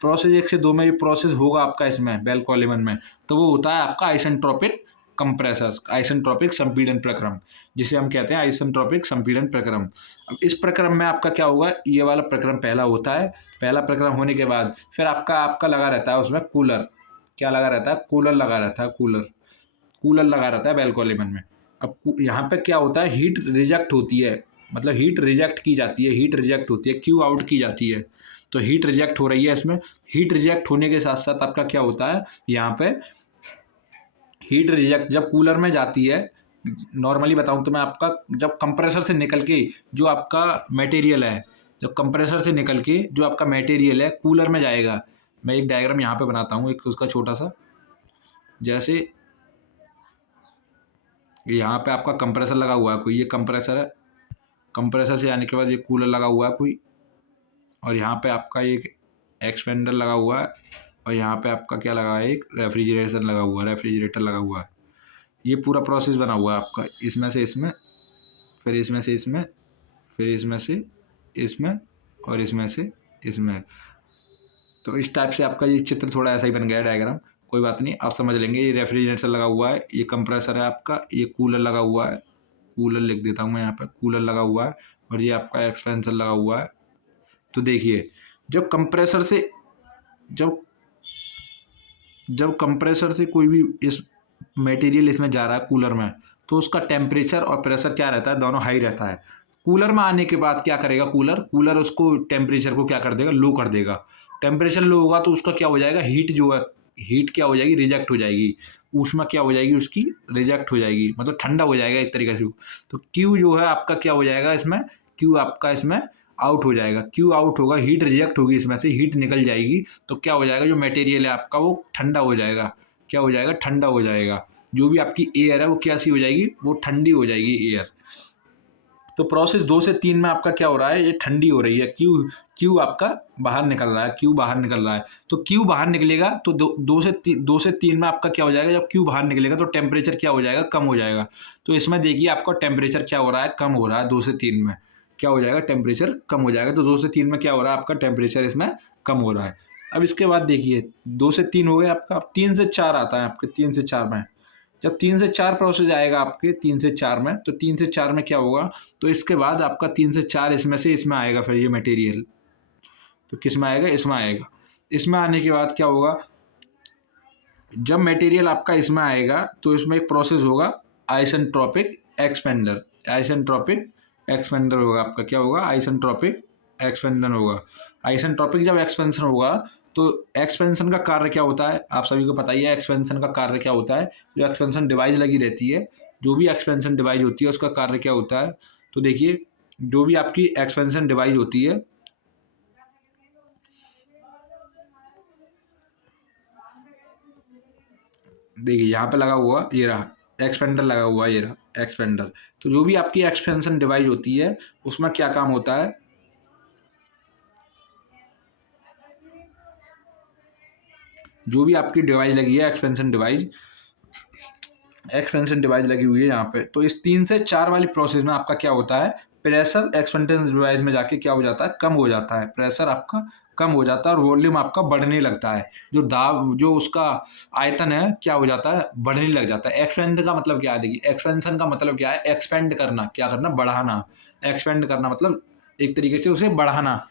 प्रोसेस 1 से 2 में ये प्रोसेस होगा आपका इसमें बेल्को एलिमेंट में, तो वो होता है आपका आइसेंट्रोपिक कंप्रेसर, आइसेंट्रोपिक संपीड़न प्रक्रम, जिसे हम कहते हैं आइसेंट्रोपिक संपीड़न प्रक्रम। अब इस प्रक्रम में आपका क्या होगा? ये वाला प्रक्रम पहला होता है। पहला प्रक्रम होने के बाद फिर आपका लगा रहता है उसमें कूलर। क्या लगा रहता है? कूलर लगा रहता है। कूलर लगा रहता है बेल्को एलिमेंट में। अब यहाँ पे क्या होता है? हीट रिजेक्ट होती है, मतलब हीट रिजेक्ट की जाती है, हीट रिजेक्ट होती है, क्यू आउट की जाती है। तो हीट रिजेक्ट हो रही है इसमें। हीट रिजेक्ट होने के साथ साथ आपका क्या होता है, यहाँ पे हीट रिजेक्ट जब कूलर में जाती है, नॉर्मली बताऊं तो मैं आपका, जब कंप्रेसर से निकल के जो आपका मटेरियल है, जब कंप्रेसर से निकल के जो आपका मटेरियल है कूलर में जाएगा। मैं एक डायग्राम यहाँ पे बनाता हूँ एक उसका छोटा सा। जैसे यहाँ पे आपका कंप्रेसर लगा हुआ है कोई, ये कंप्रेसर है, कंप्रेसर से आने के बाद ये कूलर लगा हुआ है कोई, और यहाँ पे आपका एक एक्सपेंडर लगा हुआ है, और यहाँ पे आपका क्या लगा है, एक रेफ्रिजरेशन लगा हुआ है, रेफ्रिजरेटर लगा हुआ है। ये पूरा प्रोसेस बना हुआ है आपका, इसमें से इसमें, फिर इसमें से इसमें, फिर इसमें से इसमें, और इसमें से इसमें। तो इस टाइप से आपका ये चित्र थोड़ा ऐसा ही बन गया है डायग्राम, कोई बात नहीं, आप समझ लेंगे। ये रेफ्रिजरेटर लगा हुआ है, ये कंप्रेसर है आपका, ये कूलर लगा हुआ है, कूलर लिख देता हूँ मैं यहाँ पर, कूलर लगा हुआ है, और ये आपका एक्सपेंसर लगा हुआ है। तो देखिए, जब कंप्रेसर से जब कंप्रेसर से कोई भी इस मटेरियल इसमें जा रहा है कूलर में, तो उसका टेम्परेचर और प्रेशर क्या रहता है, दोनों हाई रहता है। कूलर में आने के बाद क्या करेगा कूलर उसको टेम्परेचर को क्या कर देगा, लो कर देगा। टेम्परेचर लो होगा तो उसका क्या हो जाएगा, हीट जो है, हीट क्या हो जाएगी, रिजेक्ट हो जाएगी, ऊष्मा क्या हो जाएगी उसकी, रिजेक्ट हो जाएगी, मतलब ठंडा हो जाएगा एक तरीके से। तो क्यू जो है आपका क्या हो जाएगा इसमें, क्यू आपका इसमें आउट हो जाएगा। क्यू आउट होगा, हीट रिजेक्ट होगी, इसमें से हीट निकल जाएगी, तो क्या हो जाएगा, जो मटेरियल है आपका वो ठंडा हो जाएगा। क्या हो जाएगा, ठंडा हो जाएगा। जो भी आपकी एयर है वो कैसी हो जाएगी, वो ठंडी हो जाएगी एयर। तो प्रोसेस 2 से 3 में आपका क्या हो रहा है, ये ठंडी हो रही है। क्यू आपका बाहर निकल रहा है, क्यू बाहर निकल रहा है। तो क्यू बाहर निकलेगा तो 2 से 3 में आपका क्या हो जाएगा, जब क्यू बाहर निकलेगा तो टेम्परेचर क्या हो जाएगा, कम हो जाएगा। तो इसमें देखिए आपका टेम्परेचर क्या हो रहा है, कम हो रहा है। 2 से 3 में क्या हो जाएगा, टेम्परेचर कम हो जाएगा। तो 2 से 3 में क्या हो रहा है, आपका टेम्परेचर इसमें कम हो रहा है। अब इसके बाद देखिए 2 से 3 हो गए आपका, अब 3 से 4 आता है आपके। 3 से 4 में, जब 3 से 4 प्रोसेस आएगा आपके 3 से 4 में, तो 3 से 4 में क्या होगा, तो इसके बाद आपका 3 से 4 इसमें से इसमें आएगा, फिर ये मटेरियल तो किस में आएगा, इसमें आएगा। इसमें आने के बाद क्या होगा, जब मटेरियल आपका इसमें आएगा तो इसमें एक प्रोसेस होगा आइसेंट्रोपिक एक्सपेंडर। आइसेंट्रोपिक एक्सपेंडर होगा आपका, क्या होगा, आइसेंट्रोपिक एक्सपेंशन होगा। आइसेंट्रोपिक जब एक्सपेंशन होगा तो एक्सपेंशन का कार्य क्या होता है, आप सभी को पता ही है। एक्सपेंशन का कार्य क्या होता है, जो एक्सपेंशन डिवाइस लगी रहती है, जो भी एक्सपेंशन डिवाइस होती है उसका कार्य क्या होता है। तो देखिए, जो भी आपकी एक्सपेंशन डिवाइस होती है, देखिए यहाँ पे लगा हुआ, ये रहा एक्सपेंडर लगा हुआ, ये रहा एक्सपेंडर। तो जो भी आपकी एक्सपेंशन डिवाइस होती है उसमें क्या काम होता है, जो भी आपकी डिवाइस लगी है, एक्सपेंशन डिवाइस लगी हुई है यहाँ पे, तो इस 3 से 4 वाली प्रोसेस में आपका क्या होता है, प्रेशर एक्सपेंशन डिवाइस में जाके क्या हो जाता है, कम हो जाता है। प्रेशर आपका कम हो जाता है और वॉल्यूम आपका बढ़ने लगता है। जो दाब, जो उसका आयतन है क्या हो जाता है, बढ़ने लग जाता है। एक्सपेंड का मतलब क्या है, देखिए एक्सपेंशन का मतलब क्या है, एक्सपेंड करना, क्या करना, बढ़ाना। एक्सपेंड करना मतलब एक तरीके से उसे बढ़ाना।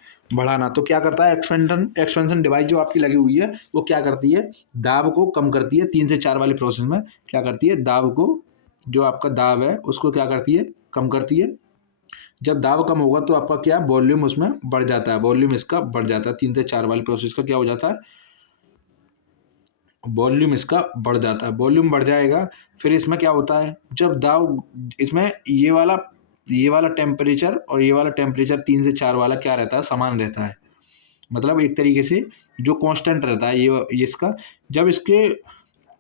तो क्या करता है, एक्सपेंशन डिवाइस जो आपकी लगी हुई है वो क्या करती है, दाब को कम करती है। 3 से 4 वाली प्रोसेस में क्या करती है, दाब को, जो आपका दाब है उसको क्या करती है, कम करती है। जब दाब कम होगा तो आपका क्या, वॉल्यूम उसमें बढ़ जाता है, वॉल्यूम इसका बढ़ जाता है। 3 से 4 वाली प्रोसेस का क्या हो जाता है, वॉल्यूम इसका बढ़ जाता है, वॉल्यूम बढ़ जाएगा। फिर इसमें क्या होता है, जब दाब, इसमें ये वाला टेम्परेचर और ये वाला टेम्परेचर 3 से 4 वाला क्या रहता है, समान रहता है। मतलब एक तरीके से जो कांस्टेंट रहता है ये इसका, जब इसके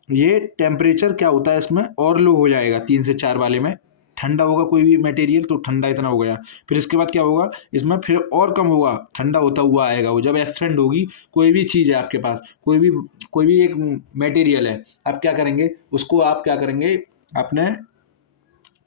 ये टेम्परेचर क्या होता है इसमें और लो हो जाएगा। 3 से 4 वाले में ठंडा होगा कोई भी मटेरियल तो ठंडा इतना हो गया, फिर इसके बाद क्या होगा, इसमें फिर और कम होगा, ठंडा होता हुआ आएगा वो। जब एक्सपेंड होगी कोई भी चीज़ है आपके पास, कोई भी एक मटेरियल है, आप क्या करेंगे, उसको आप क्या करेंगे, आपने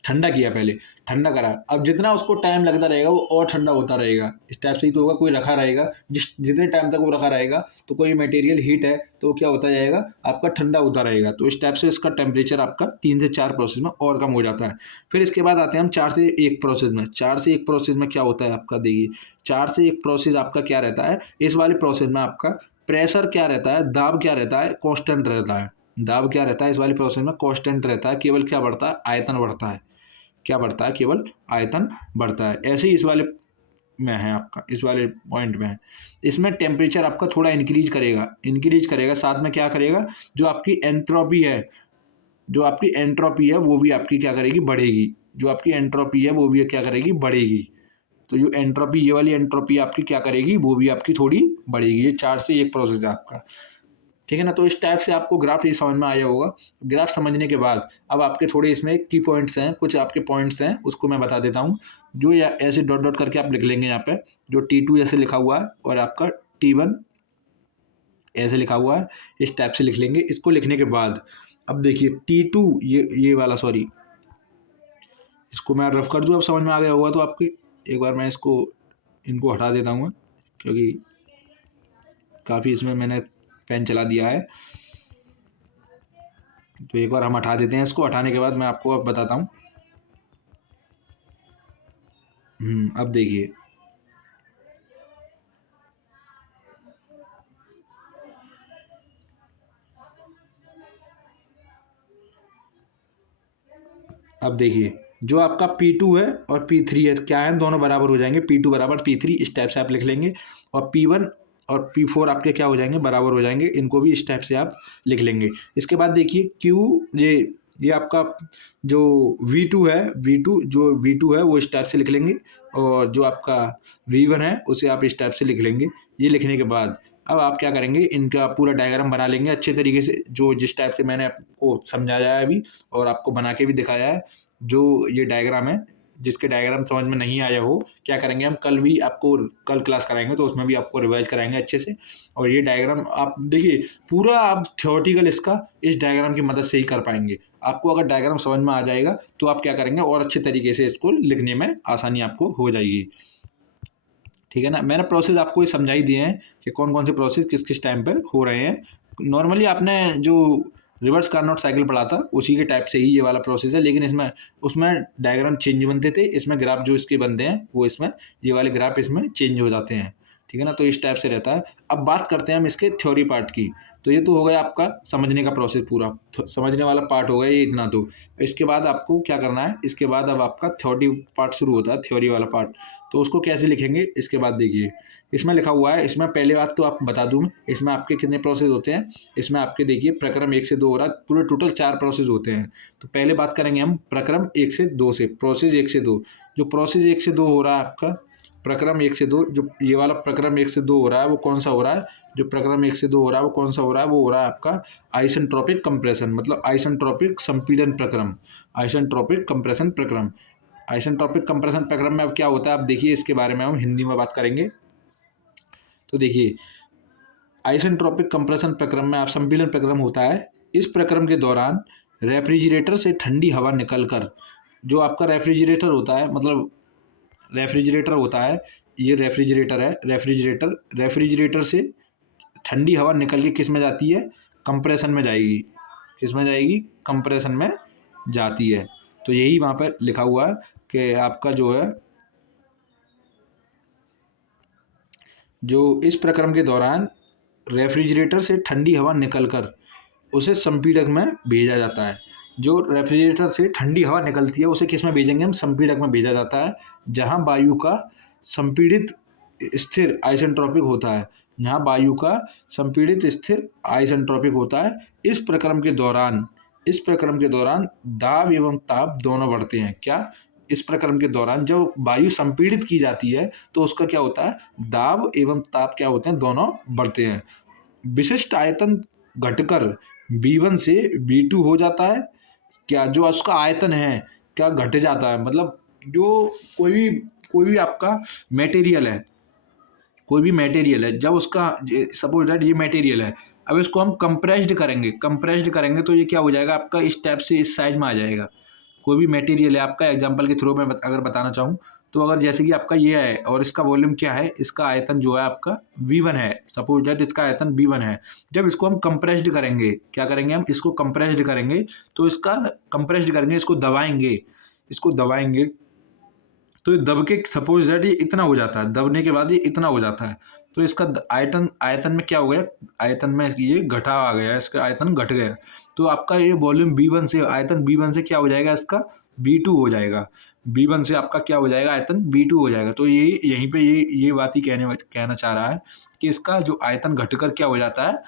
ठंडा किया, पहले ठंडा करा, अब जितना उसको टाइम लगता रहेगा वो और ठंडा होता रहेगा। इस टाइप से ही तो होगा, कोई रखा रहेगा, जितने टाइम तक वो रखा रहेगा तो कोई मटेरियल हीट है तो क्या होता जाएगा, आपका ठंडा होता रहेगा। तो इस टाइप से इसका टेम्परेचर आपका 3 से 4 प्रोसेस में और कम हो जाता है। फिर इसके बाद आते हैं हम 4 से 1 प्रोसेस में। 4 से 1 प्रोसेस में क्या होता है आपका, देखिए 4 से 1 प्रोसेस आपका क्या रहता है, इस वाले प्रोसेस में आपका प्रेशर क्या रहता है, दाब क्या रहता है, कांस्टेंट रहता है। दाब क्या रहता है इस वाली प्रोसेस में, कांस्टेंट रहता है। केवल क्या बढ़ता है, आयतन बढ़ता है। क्या बढ़ता है, केवल आयतन बढ़ता है। ऐसे ही इस वाले में है आपका, इस वाले पॉइंट में है। इसमें टेम्परेचर आपका थोड़ा इंक्रीज करेगा, साथ में क्या करेगा, जो आपकी एंट्रोपी है वो भी आपकी क्या करेगी, बढ़ेगी। जो आपकी एंट्रोपी है वो भी क्या करेगी, बढ़ेगी। तो जो एंट्रोपी, ये वाली एंट्रोपी आपकी क्या करेगी, वो भी आपकी थोड़ी बढ़ेगी। ये 4 से 1 प्रोसेस है आपका, ठीक है ना। तो इस टाइप से आपको ग्राफ ये समझ में आया होगा। ग्राफ समझने के बाद अब आपके थोड़े इसमें की पॉइंट्स हैं, कुछ आपके पॉइंट्स हैं, उसको मैं बता देता हूँ। जो या ऐसे डॉट डॉट करके आप लिख लेंगे यहाँ पे, जो T2 ऐसे लिखा हुआ है और आपका T1 ऐसे लिखा हुआ है, इस टाइप से लिख लेंगे। इसको लिखने के बाद अब देखिए T2, ये वाला, सॉरी, इसको मैं रफ कर दूँ, अब समझ में आ गया होगा तो आपके। एक बार मैं इनको हटा देता हूँ क्योंकि काफ़ी इसमें मैंने पेन चला दिया है। तो एक बार हम हटा देते हैं इसको। हटाने के बाद मैं आपको अब बताता हूँ। अब देखिए, जो आपका P2 है और P3 है, क्या है, दोनों बराबर हो जाएंगे। P2 बराबर P3, इस टाइप से आप लिख लेंगे। और P1 और P4 आपके क्या हो जाएंगे, बराबर हो जाएंगे। इनको भी इस टाइप से आप लिख लेंगे। इसके बाद देखिए Q, ये आपका जो V2 है, V2 है वो इस टाइप से लिख लेंगे। और जो आपका V1 है उसे आप इस टाइप से लिख लेंगे। ये लिखने के बाद अब आप क्या करेंगे, इनका पूरा डायग्राम बना लेंगे अच्छे तरीके से, जो जिस टाइप से मैंने आपको समझाया है अभी और आपको बना के भी दिखाया है। जो ये डायग्राम है, जिसके डायग्राम समझ में नहीं आया हो, क्या करेंगे हम, कल क्लास कराएंगे तो उसमें भी आपको रिवाइज कराएंगे अच्छे से। और ये डायग्राम आप देखिए, पूरा आप थ्योरेटिकल इसका इस डायग्राम की मदद से ही कर पाएंगे। आपको अगर डायग्राम समझ में आ जाएगा तो आप क्या करेंगे, और अच्छे तरीके से इसको लिखने में आसानी आपको हो जाएगी, ठीक है ना। मैंने प्रोसेस आपको ये समझा ही दिए हैं कि कौन कौन से प्रोसेस किस किस टाइम पे हो रहे हैं। नॉर्मली आपने जो रिवर्स कार्नोट साइकिल पढ़ा था उसी के टाइप से ही ये वाला प्रोसेस है, लेकिन उसमें डायग्राम चेंज बनते थे। इसमें ग्राफ जो इसके बनते हैं वो इसमें ये वाले ग्राफ इसमें चेंज हो जाते हैं, ठीक है ना। तो इस टाइप से रहता है। अब बात करते हैं हम इसके थ्योरी पार्ट की। तो ये तो हो गया आपका समझने का प्रोसेस, पूरा समझने वाला पार्ट हो गया ये इतना। तो इसके बाद आपको क्या करना है, इसके बाद अब आपका थ्योरी पार्ट शुरू होता है, थ्योरी वाला पार्ट। तो उसको कैसे लिखेंगे, इसके बाद देखिए, इसमें लिखा हुआ है। इसमें पहले बात तो आप बता दूँ, इसमें आपके कितने प्रोसेस होते हैं। इसमें आपके देखिए प्रक्रम 1 से 2 हो रहा है, पूरे टोटल 4 प्रोसेस होते हैं। तो पहले बात करेंगे हम प्रक्रम 1 से 2 से, प्रोसेस 1 से 2। जो प्रोसेस 1 से 2 हो रहा है आपका, प्रक्रम 1 से 2, जो ये वाला प्रक्रम 1 से 2 हो रहा है वो कौन सा हो रहा है, जो प्रक्रम 1 से 2 हो रहा है वो कौन सा हो रहा है, वो हो रहा है आपका आइसेंट्रोपिक कंप्रेशन, मतलब आइसेंट्रोपिक संपीड़न प्रक्रम, आइसेंट्रोपिक कंप्रेशन प्रक्रम। आइसेंट्रोपिक कंप्रेशन प्रक्रम में अब क्या होता है, आप देखिए, इसके बारे में हम हिंदी में बात करेंगे। तो देखिए, आइसेंट्रोपिक कंप्रेशन प्रक्रम में आप संपीड़न प्रक्रम होता है। इस प्रक्रम के दौरान रेफ्रिजरेटर से ठंडी हवा निकलकर, जो आपका रेफ्रिजरेटर होता है, मतलब रेफ्रिजरेटर होता है, ये रेफ्रिजरेटर है, रेफ्रिजरेटर से ठंडी हवा निकल के किस में जाती है, कंप्रेशन में जाएगी। किस में जाएगी, कंप्रेशन में जाती है। तो यही वहाँ पर लिखा हुआ है कि आपका जो है, जो इस प्रक्रम के दौरान रेफ्रिजरेटर से ठंडी हवा निकलकर उसे संपीड़क में भेजा जाता है। जो रेफ्रिजरेटर से ठंडी हवा निकलती है उसे किस में भेजेंगे हम, संपीड़क में भेजा जाता है, जहां वायु का संपीड़ित स्थिर आइसेंट्रोपिक होता है, जहां वायु का संपीड़ित स्थिर आइसेंट्रोपिक होता है। इस प्रक्रम के दौरान दाब एवं ताप दोनों बढ़ते हैं। क्या, इस प्रक्रम के दौरान जब वायु संपीड़ित की जाती है तो उसका क्या होता है, दाब एवं ताप क्या होते हैं, दोनों बढ़ते हैं। विशिष्ट आयतन घटकर V1 से V2 हो जाता है। क्या, जो उसका आयतन है क्या घट जाता है, मतलब जो कोई भी आपका मटेरियल है, जब उसका, सपोज दैट ये मटेरियल है, अब इसको हम कंप्रेस्ड करेंगे तो ये क्या हो जाएगा आपका, इस टाइप से इस साइज में आ जाएगा। कोई भी मटेरियल है आपका, एग्जांपल के थ्रू में अगर बताना चाहूँ तो, अगर जैसे कि आपका ये है और इसका वॉल्यूम क्या है, इसका आयतन जो है आपका V1 है, सपोज दैट इसका आयतन V1 है। जब इसको हम कंप्रेस्ड करेंगे, क्या करेंगे हम, इसको कंप्रेस्ड करेंगे, तो इसको दबाएंगे तो ये दब के, सपोज दैट ये इतना हो जाता है, दबने के बाद ये इतना हो जाता है। तो इसका आयतन में क्या हो गया, आयतन में ये घटा आ गया, इसका आयतन घट गया। तो आपका ये वॉल्यूम B1 से, आयतन B1 से क्या हो जाएगा, इसका B2 हो जाएगा। B1 से आपका क्या हो जाएगा, आयतन B2 हो जाएगा। तो ये यहीं पे ये बात ही कहना चाह रहा है कि इसका जो आयतन घटकर क्या हो जाता है,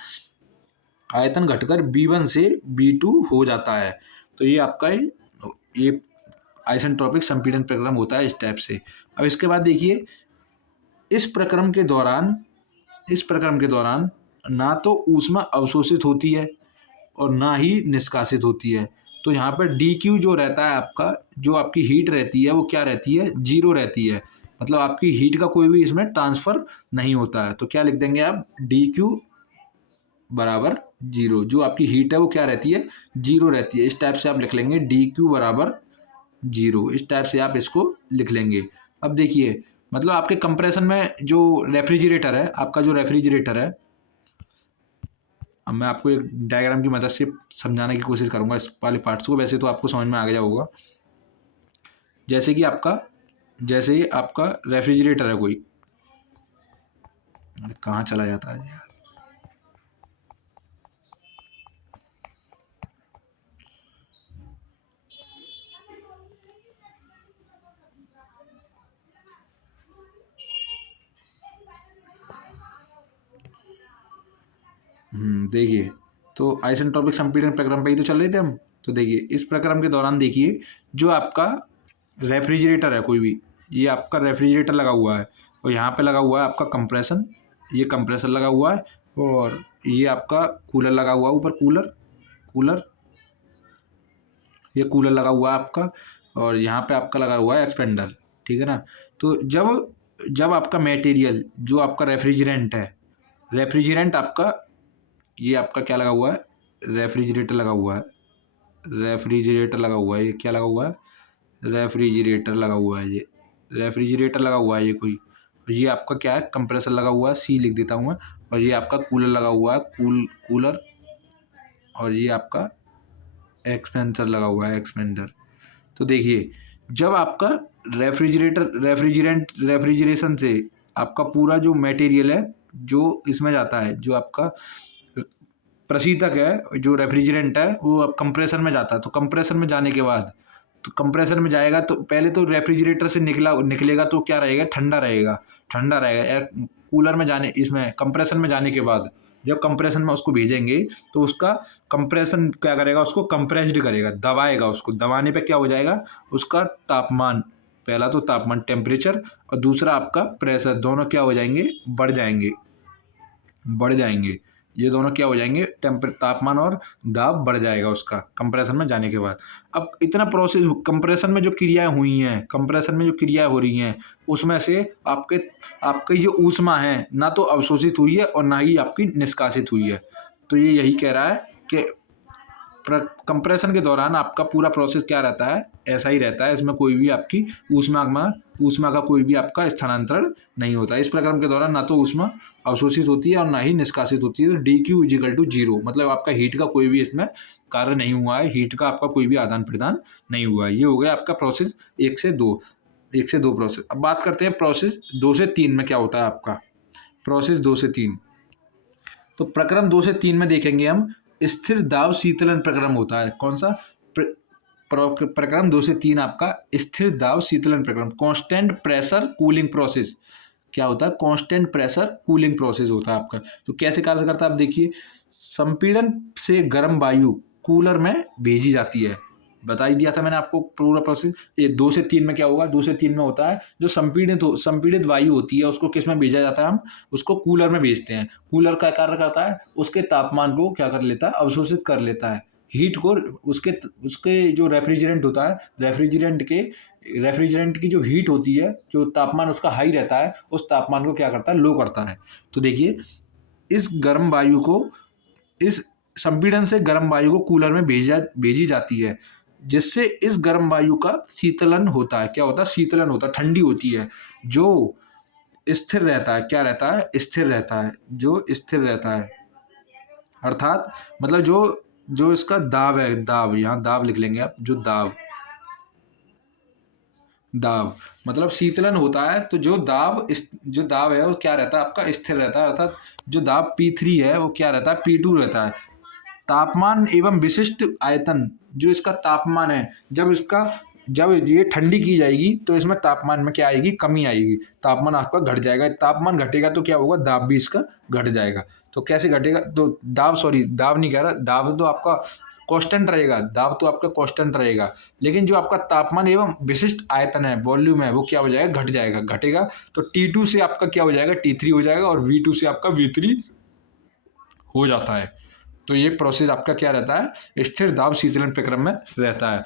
आयतन घटकर B1 से B2 हो जाता है। तो ये आपका ये आइसेंट्रोपिक संपीड़न प्रक्रम होता है इस टाइप से। अब इसके बाद देखिए, इस प्रक्रम के दौरान ना तो ऊष्मा अवशोषित होती है और ना ही निष्कासित होती है। तो यहाँ पर dq जो रहता है आपका, जो आपकी हीट रहती है वो क्या रहती है, 0 रहती है। मतलब आपकी हीट का कोई भी इसमें ट्रांसफर नहीं होता है। तो क्या लिख देंगे आप, dq बराबर 0। जो आपकी हीट है वो क्या रहती है, 0 रहती है। इस टाइप से आप लिख लेंगे dq बराबर 0। इस टाइप से आप इसको लिख लेंगे। अब देखिए, मतलब आपके कंप्रेशन में जो रेफ्रिजरेटर है, आपका जो रेफ्रिजरेटर है, अब मैं आपको एक डायग्राम की मदद से समझाने की कोशिश करूंगा इस वाले पार्ट्स को। वैसे तो आपको समझ में आ गया होगा। जैसे कि आपका रेफ्रिजरेटर है कोई, कहाँ चला जाता है यार, देखिए, तो आइसेंट्रोपिक संपीड़न प्रक्रम पे ही तो चल रहे थे हम। तो देखिए, इस प्रक्रम के दौरान देखिए, जो आपका रेफ्रिजरेटर है कोई भी, ये आपका रेफ्रिजरेटर लगा हुआ है और यहाँ पे लगा हुआ है आपका कंप्रेशन, ये कंप्रेसर लगा हुआ है, और ये आपका कूलर लगा हुआ है ऊपर, कूलर ये कूलर लगा हुआ है आपका, और यहाँ पे आपका लगा हुआ है एक्सपेंडर। ठीक है ना। तो जब आपका मटेरियल, जो आपका रेफ्रिजरेंट है, रेफ्रिजरेंट आपका, ये आपका क्या लगा हुआ है, रेफ्रिजरेटर लगा हुआ है, ये क्या लगा हुआ है, रेफ्रिजरेटर लगा हुआ है, ये रेफ्रिजरेटर लगा हुआ है ये कोई। और ये आपका क्या है, कंप्रेसर लगा हुआ है, सी लिख देता हूँ मैं। और ये आपका कूलर लगा हुआ है, कूलर, और ये आपका एक्सपेंसर लगा हुआ है, एक्सपेंडर। तो देखिए, जब आपका रेफ्रिजरेशन से आपका पूरा जो मटेरियल है जो इसमें जाता है, जो आपका प्रशीतक है, जो रेफ्रिजरेंट है, वो अब कंप्रेसर में जाता है। तो कंप्रेसर में जाने के बाद, तो कंप्रेसर में जाएगा तो पहले तो रेफ्रिजरेटर से निकलेगा तो क्या रहेगा, ठंडा रहेगा। कूलर में जाने, इसमें कंप्रेसर में जाने के बाद जब कंप्रेशन में उसको भेजेंगे तो उसका कंप्रेशन क्या करेगा, उसको कंप्रेस्ड करेगा, दबाएगा। उसको दबाने पे क्या हो जाएगा, उसका तापमान, पहला तो तापमान टेम्परेचर, और दूसरा आपका प्रेशर, दोनों क्या हो जाएंगे, बढ़ जाएंगे। ये दोनों क्या हो जाएंगे, तापमान और दाब बढ़ जाएगा उसका कंप्रेशन में जाने के बाद। अब इतना प्रोसेस, कंप्रेशन में जो क्रियाएं हुई हैं, कंप्रेशन में जो क्रियाएं हो रही हैं, उसमें से आपकी जो ऊष्मा है ना तो अवशोषित हुई है और ना ही आपकी निष्कासित हुई है। तो ये यही कह रहा है कि कंप्रेशन के दौरान आपका पूरा प्रोसेस क्या रहता है, ऐसा ही रहता है। इसमें कोई भी आपकी ऊष्मा का कोई भी आपका स्थानांतरण नहीं होता। इस प्रक्रम के दौरान ना तो ऊष्मा अवशोषित होती है और ना ही निष्कासित होती है। तो dq इजिकल टू 0, मतलब आपका हीट का कोई भी इसमें कार्य नहीं हुआ है, हीट का आपका कोई भी आदान प्रदान नहीं हुआ है। ये हो गया आपका प्रोसेस 1 से 2 प्रोसेस। अब बात करते हैं प्रोसेस 2 से 3 में क्या होता है आपका, प्रोसेस 2 से 3। तो प्रक्रम 2 से 3 में देखेंगे हम, स्थिर दाब शीतलन प्रक्रम होता है। कौन सा, प्रक्रम 2 से 3 आपका स्थिर दाब शीतलन प्रक्रम, कांस्टेंट प्रेशर कूलिंग प्रोसेस क्या होता है, कांस्टेंट प्रेशर कूलिंग प्रोसेस होता है आपका। तो कैसे कार्य करता है आप देखिए, संपीड़न से गर्म वायु कूलर में भेजी जाती है। बता ही दिया था मैंने आपको पूरा प्रोसेस। ये 2 से 3 में क्या होगा, 2 से 3 में होता है जो संपीड़ित वायु होती है उसको किस में भेजा जाता है, हम उसको कूलर में भेजते हैं। कूलर का कार्य करता है, उसके तापमान को क्या कर लेता है, अवशोषित कर लेता है, हीट को। उसके जो रेफ्रिजरेंट होता है, रेफ्रिजरेंट की जो हीट होती है, जो तापमान उसका हाई रहता है, उस तापमान को क्या करता है, लो करता है। तो देखिए, इस गर्म वायु को, इस संपीड़न से गर्म वायु को कूलर में भेजी जाती है, जिससे इस गर्म वायु का शीतलन होता है। क्या होता है, शीतलन होता है, ठंडी होती है, जो स्थिर रहता है। क्या रहता है, स्थिर रहता है, जो स्थिर रहता है। अर्थात मतलब जो इसका दाब है, दाब, यहाँ दाब लिख लेंगे आप, जो दाब मतलब शीतलन होता है। तो जो दाब है वो क्या रहता है, आपका स्थिर रहता है। अर्थात जो दाब P3 है वो क्या रहता है, P2 रहता है। तापमान एवं विशिष्ट आयतन, जो इसका तापमान है, जब इसका जब ये ठंडी की जाएगी तो इसमें तापमान में क्या आएगी, कमी आएगी, तापमान आपका घट जाएगा। तापमान घटेगा तो क्या होगा, दाब भी इसका घट जाएगा। तो कैसे घटेगा, तो दाब, सॉरी दाब नहीं कह रहा, दाब तो आपका कांस्टेंट रहेगा, दाब तो आपका कांस्टेंट रहेगा, लेकिन जो आपका तापमान एवं विशिष्ट आयतन है, वॉल्यूम है, वो क्या हो जाएगा, घट जाएगा, घटेगा। तो T2 से आपका क्या हो जाएगा, T3 हो जाएगा, और V2 से आपका V3 हो जाता है। तो ये प्रोसेस आपका क्या रहता है, स्थिर दाब शीतलन प्रक्रम में रहता है।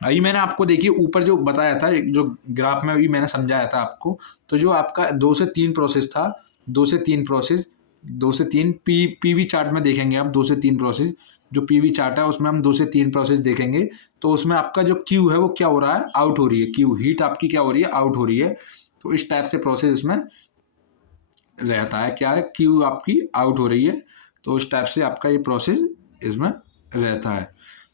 अभी मैंने आपको देखिए ऊपर जो बताया था, जो ग्राफ में अभी मैंने समझाया था आपको, तो जो आपका 2 से 3 प्रोसेस था, 2 से 3 प्रोसेस, 2 से 3 पीवी चार्ट में देखेंगे आप, 2 से 3 प्रोसेस, जो पीवी चार्ट है उसमें हम 2 से 3 प्रोसेस देखेंगे। तो उसमें आपका जो क्यू है वो क्या हो रहा है, आउट हो रही है, क्यू हीट आपकी क्या हो रही है, आउट हो रही है। तो इस टाइप से प्रोसेस इसमें रहता है, क्या है, क्यू आपकी आउट हो रही है, तो इस टाइप से आपका ये प्रोसेस इसमें रहता है।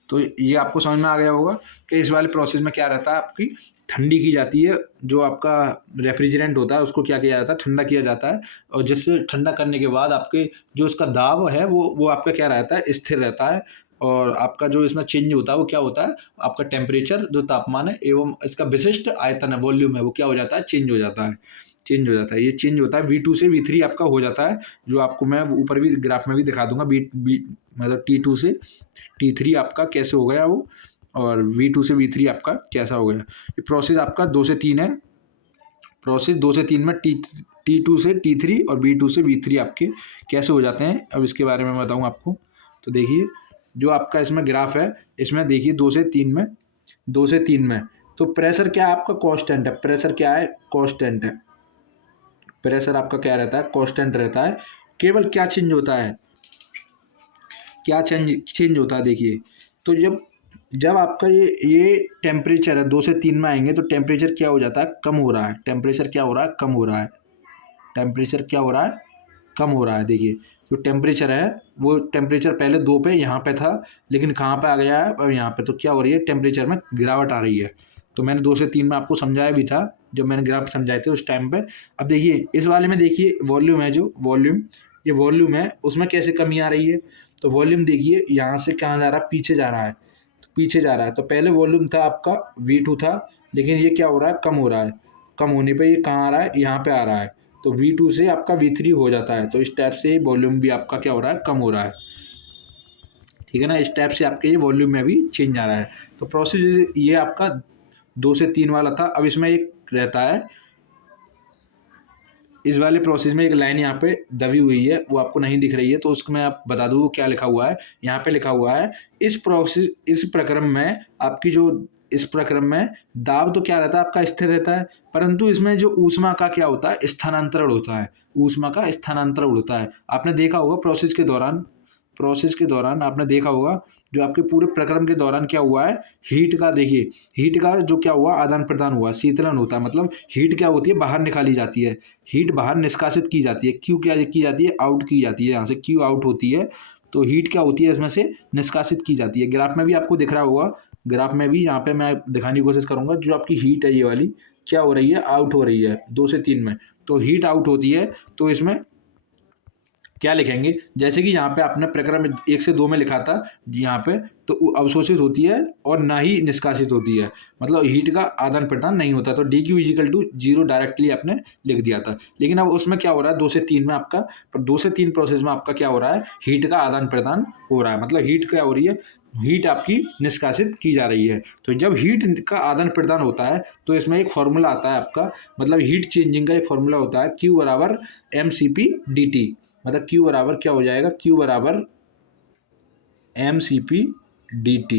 तो ये आपको समझ में आ गया होगा कि इस वाले प्रोसेस में क्या रहता है, आपकी ठंडी की जाती है, जो आपका रेफ्रिजरेंट होता है उसको क्या किया जाता है, ठंडा किया जाता है, और जिससे ठंडा करने के बाद आपके जो उसका दाब है वो आपका क्या रहता है, स्थिर रहता है। और आपका जो इसमें चेंज होता है वो क्या होता है, आपका टेम्परेचर जो तापमान है एवं इसका विशिष्ट आयतन है, वॉल्यूम है, वो क्या हो जाता है, चेंज हो जाता है, चेंज हो जाता है। ये चेंज होता है V2 से V3 आपका हो जाता है, जो आपको मैं ऊपर भी ग्राफ में भी दिखा दूंगा। मतलब T2 से T3 आपका कैसे हो गया वो, और V2 से V3 आपका कैसा हो गया। ये प्रोसेस आपका 2 से 3 है, प्रोसेस 2 से 3 में T2 से T3 और V2 से V3 आपके कैसे हो जाते हैं, अब इसके बारे में बताऊँ आपको। तो देखिए जो आपका इसमें ग्राफ है, इसमें देखिए 2 से 3 में, 2 से 3 में तो प्रेशर क्या है आपका, कांस्टेंट है, प्रेशर क्या है, कांस्टेंट है, प्रेशर आपका क्या रहता है, कांस्टेंट रहता है। केवल क्या चेंज होता है, क्या चेंज होता है, देखिए तो जब जब आपका ये टेम्परेचर है 2 से 3 में आएंगे तो टेम्परेचर क्या हो जाता है, कम हो रहा है, टेम्परेचर क्या हो रहा है, कम हो रहा है, टेम्परेचर क्या हो रहा है, कम हो रहा है। देखिए जो टेम्परेचर है वो टेम्परेचर पहले 2 पे यहाँ पे था, लेकिन कहाँ पे आ गया है, और यहाँ पे, तो क्या हो रही है, टेम्परेचर में गिरावट आ रही है। तो मैंने 2 से 3 में आपको समझाया भी था, जब मैंने ग्राफ समझाए थे उस टाइम पे। अब देखिए इस वाले में देखिए वॉल्यूम है, जो वॉल्यूम, ये वॉल्यूम है, उसमें कैसे कमी आ रही है। तो वॉल्यूम देखिए यहाँ से कहाँ जा रहा है, पीछे जा रहा है, तो पीछे जा रहा है। तो पहले वॉल्यूम था आपका V2 था, लेकिन ये क्या हो रहा है, कम हो रहा है, कम होने पे ये कहाँ आ रहा है, यहाँ पे आ रहा है, तो V2 से आपका V3 हो जाता है। तो इस टाइप से वॉल्यूम भी आपका क्या हो रहा है, कम हो रहा है, ठीक है ना। इस टाइप से आपके ये वॉल्यूम में भी चेंज आ रहा है। तो प्रोसेस ये आपका 2 से 3 वाला था। अब इसमें एक रहता है, इस वाले प्रोसेस में एक लाइन यहाँ पे दबी हुई है, वो आपको नहीं दिख रही है, तो उसको मैं आप बता दूँ वो क्या लिखा हुआ है। यहाँ पे लिखा हुआ है, इस प्रक्रम में आपकी जो, इस प्रक्रम में दाब तो क्या रहता है, आपका स्थिर रहता है, परंतु इसमें जो ऊष्मा का क्या होता है, स्थानांतरण होता है, ऊष्मा का स्थानांतरण होता है। आपने देखा होगा प्रोसेस के दौरान आपने देखा होगा, जो आपके पूरे प्रक्रम के दौरान क्या हुआ है, हीट का, देखिए हीट का जो क्या हुआ, आदान प्रदान हुआ, शीतलन होता है, मतलब हीट क्या होती है, बाहर निकाली जाती है, हीट बाहर निष्कासित की जाती है, क्यू क्या की जाती है, आउट की जाती है, यहाँ से क्यू आउट होती है, तो हीट क्या होती है, इसमें से निष्कासित की जाती है। ग्राफ में भी आपको दिख रहा होगा, ग्राफ में भी यहाँ पे मैं दिखाने की कोशिश करूंगा, जो आपकी हीट है ये वाली क्या हो रही है, आउट हो रही है 2 से 3 में, तो हीट आउट होती है। तो इसमें क्या लिखेंगे, जैसे कि यहाँ पे आपने प्रक्रम 1 से 2 में लिखा था, यहाँ पे तो अवशोषित होती है और ना ही निष्कासित होती है, मतलब हीट का आदान प्रदान नहीं होता। तो DQ इजिकल टू 0 डायरेक्टली आपने लिख दिया था। लेकिन अब उसमें क्या हो रहा है, 2 से 3 में आपका, पर 2 से 3 प्रोसेस में आपका क्या हो रहा है, हीट का आदान प्रदान हो रहा है, मतलब हीट क्या हो रही है, हीट आपकी निष्कासित की जा रही है। तो जब हीट का आदान प्रदान होता है तो इसमें एक फॉर्मूला आता है आपका, मतलब हीट चेंजिंग का एक फॉर्मूला होता है, Q बराबर mCp/dt, मतलब Q बराबर क्या हो जाएगा, Q बराबर mCp/dt।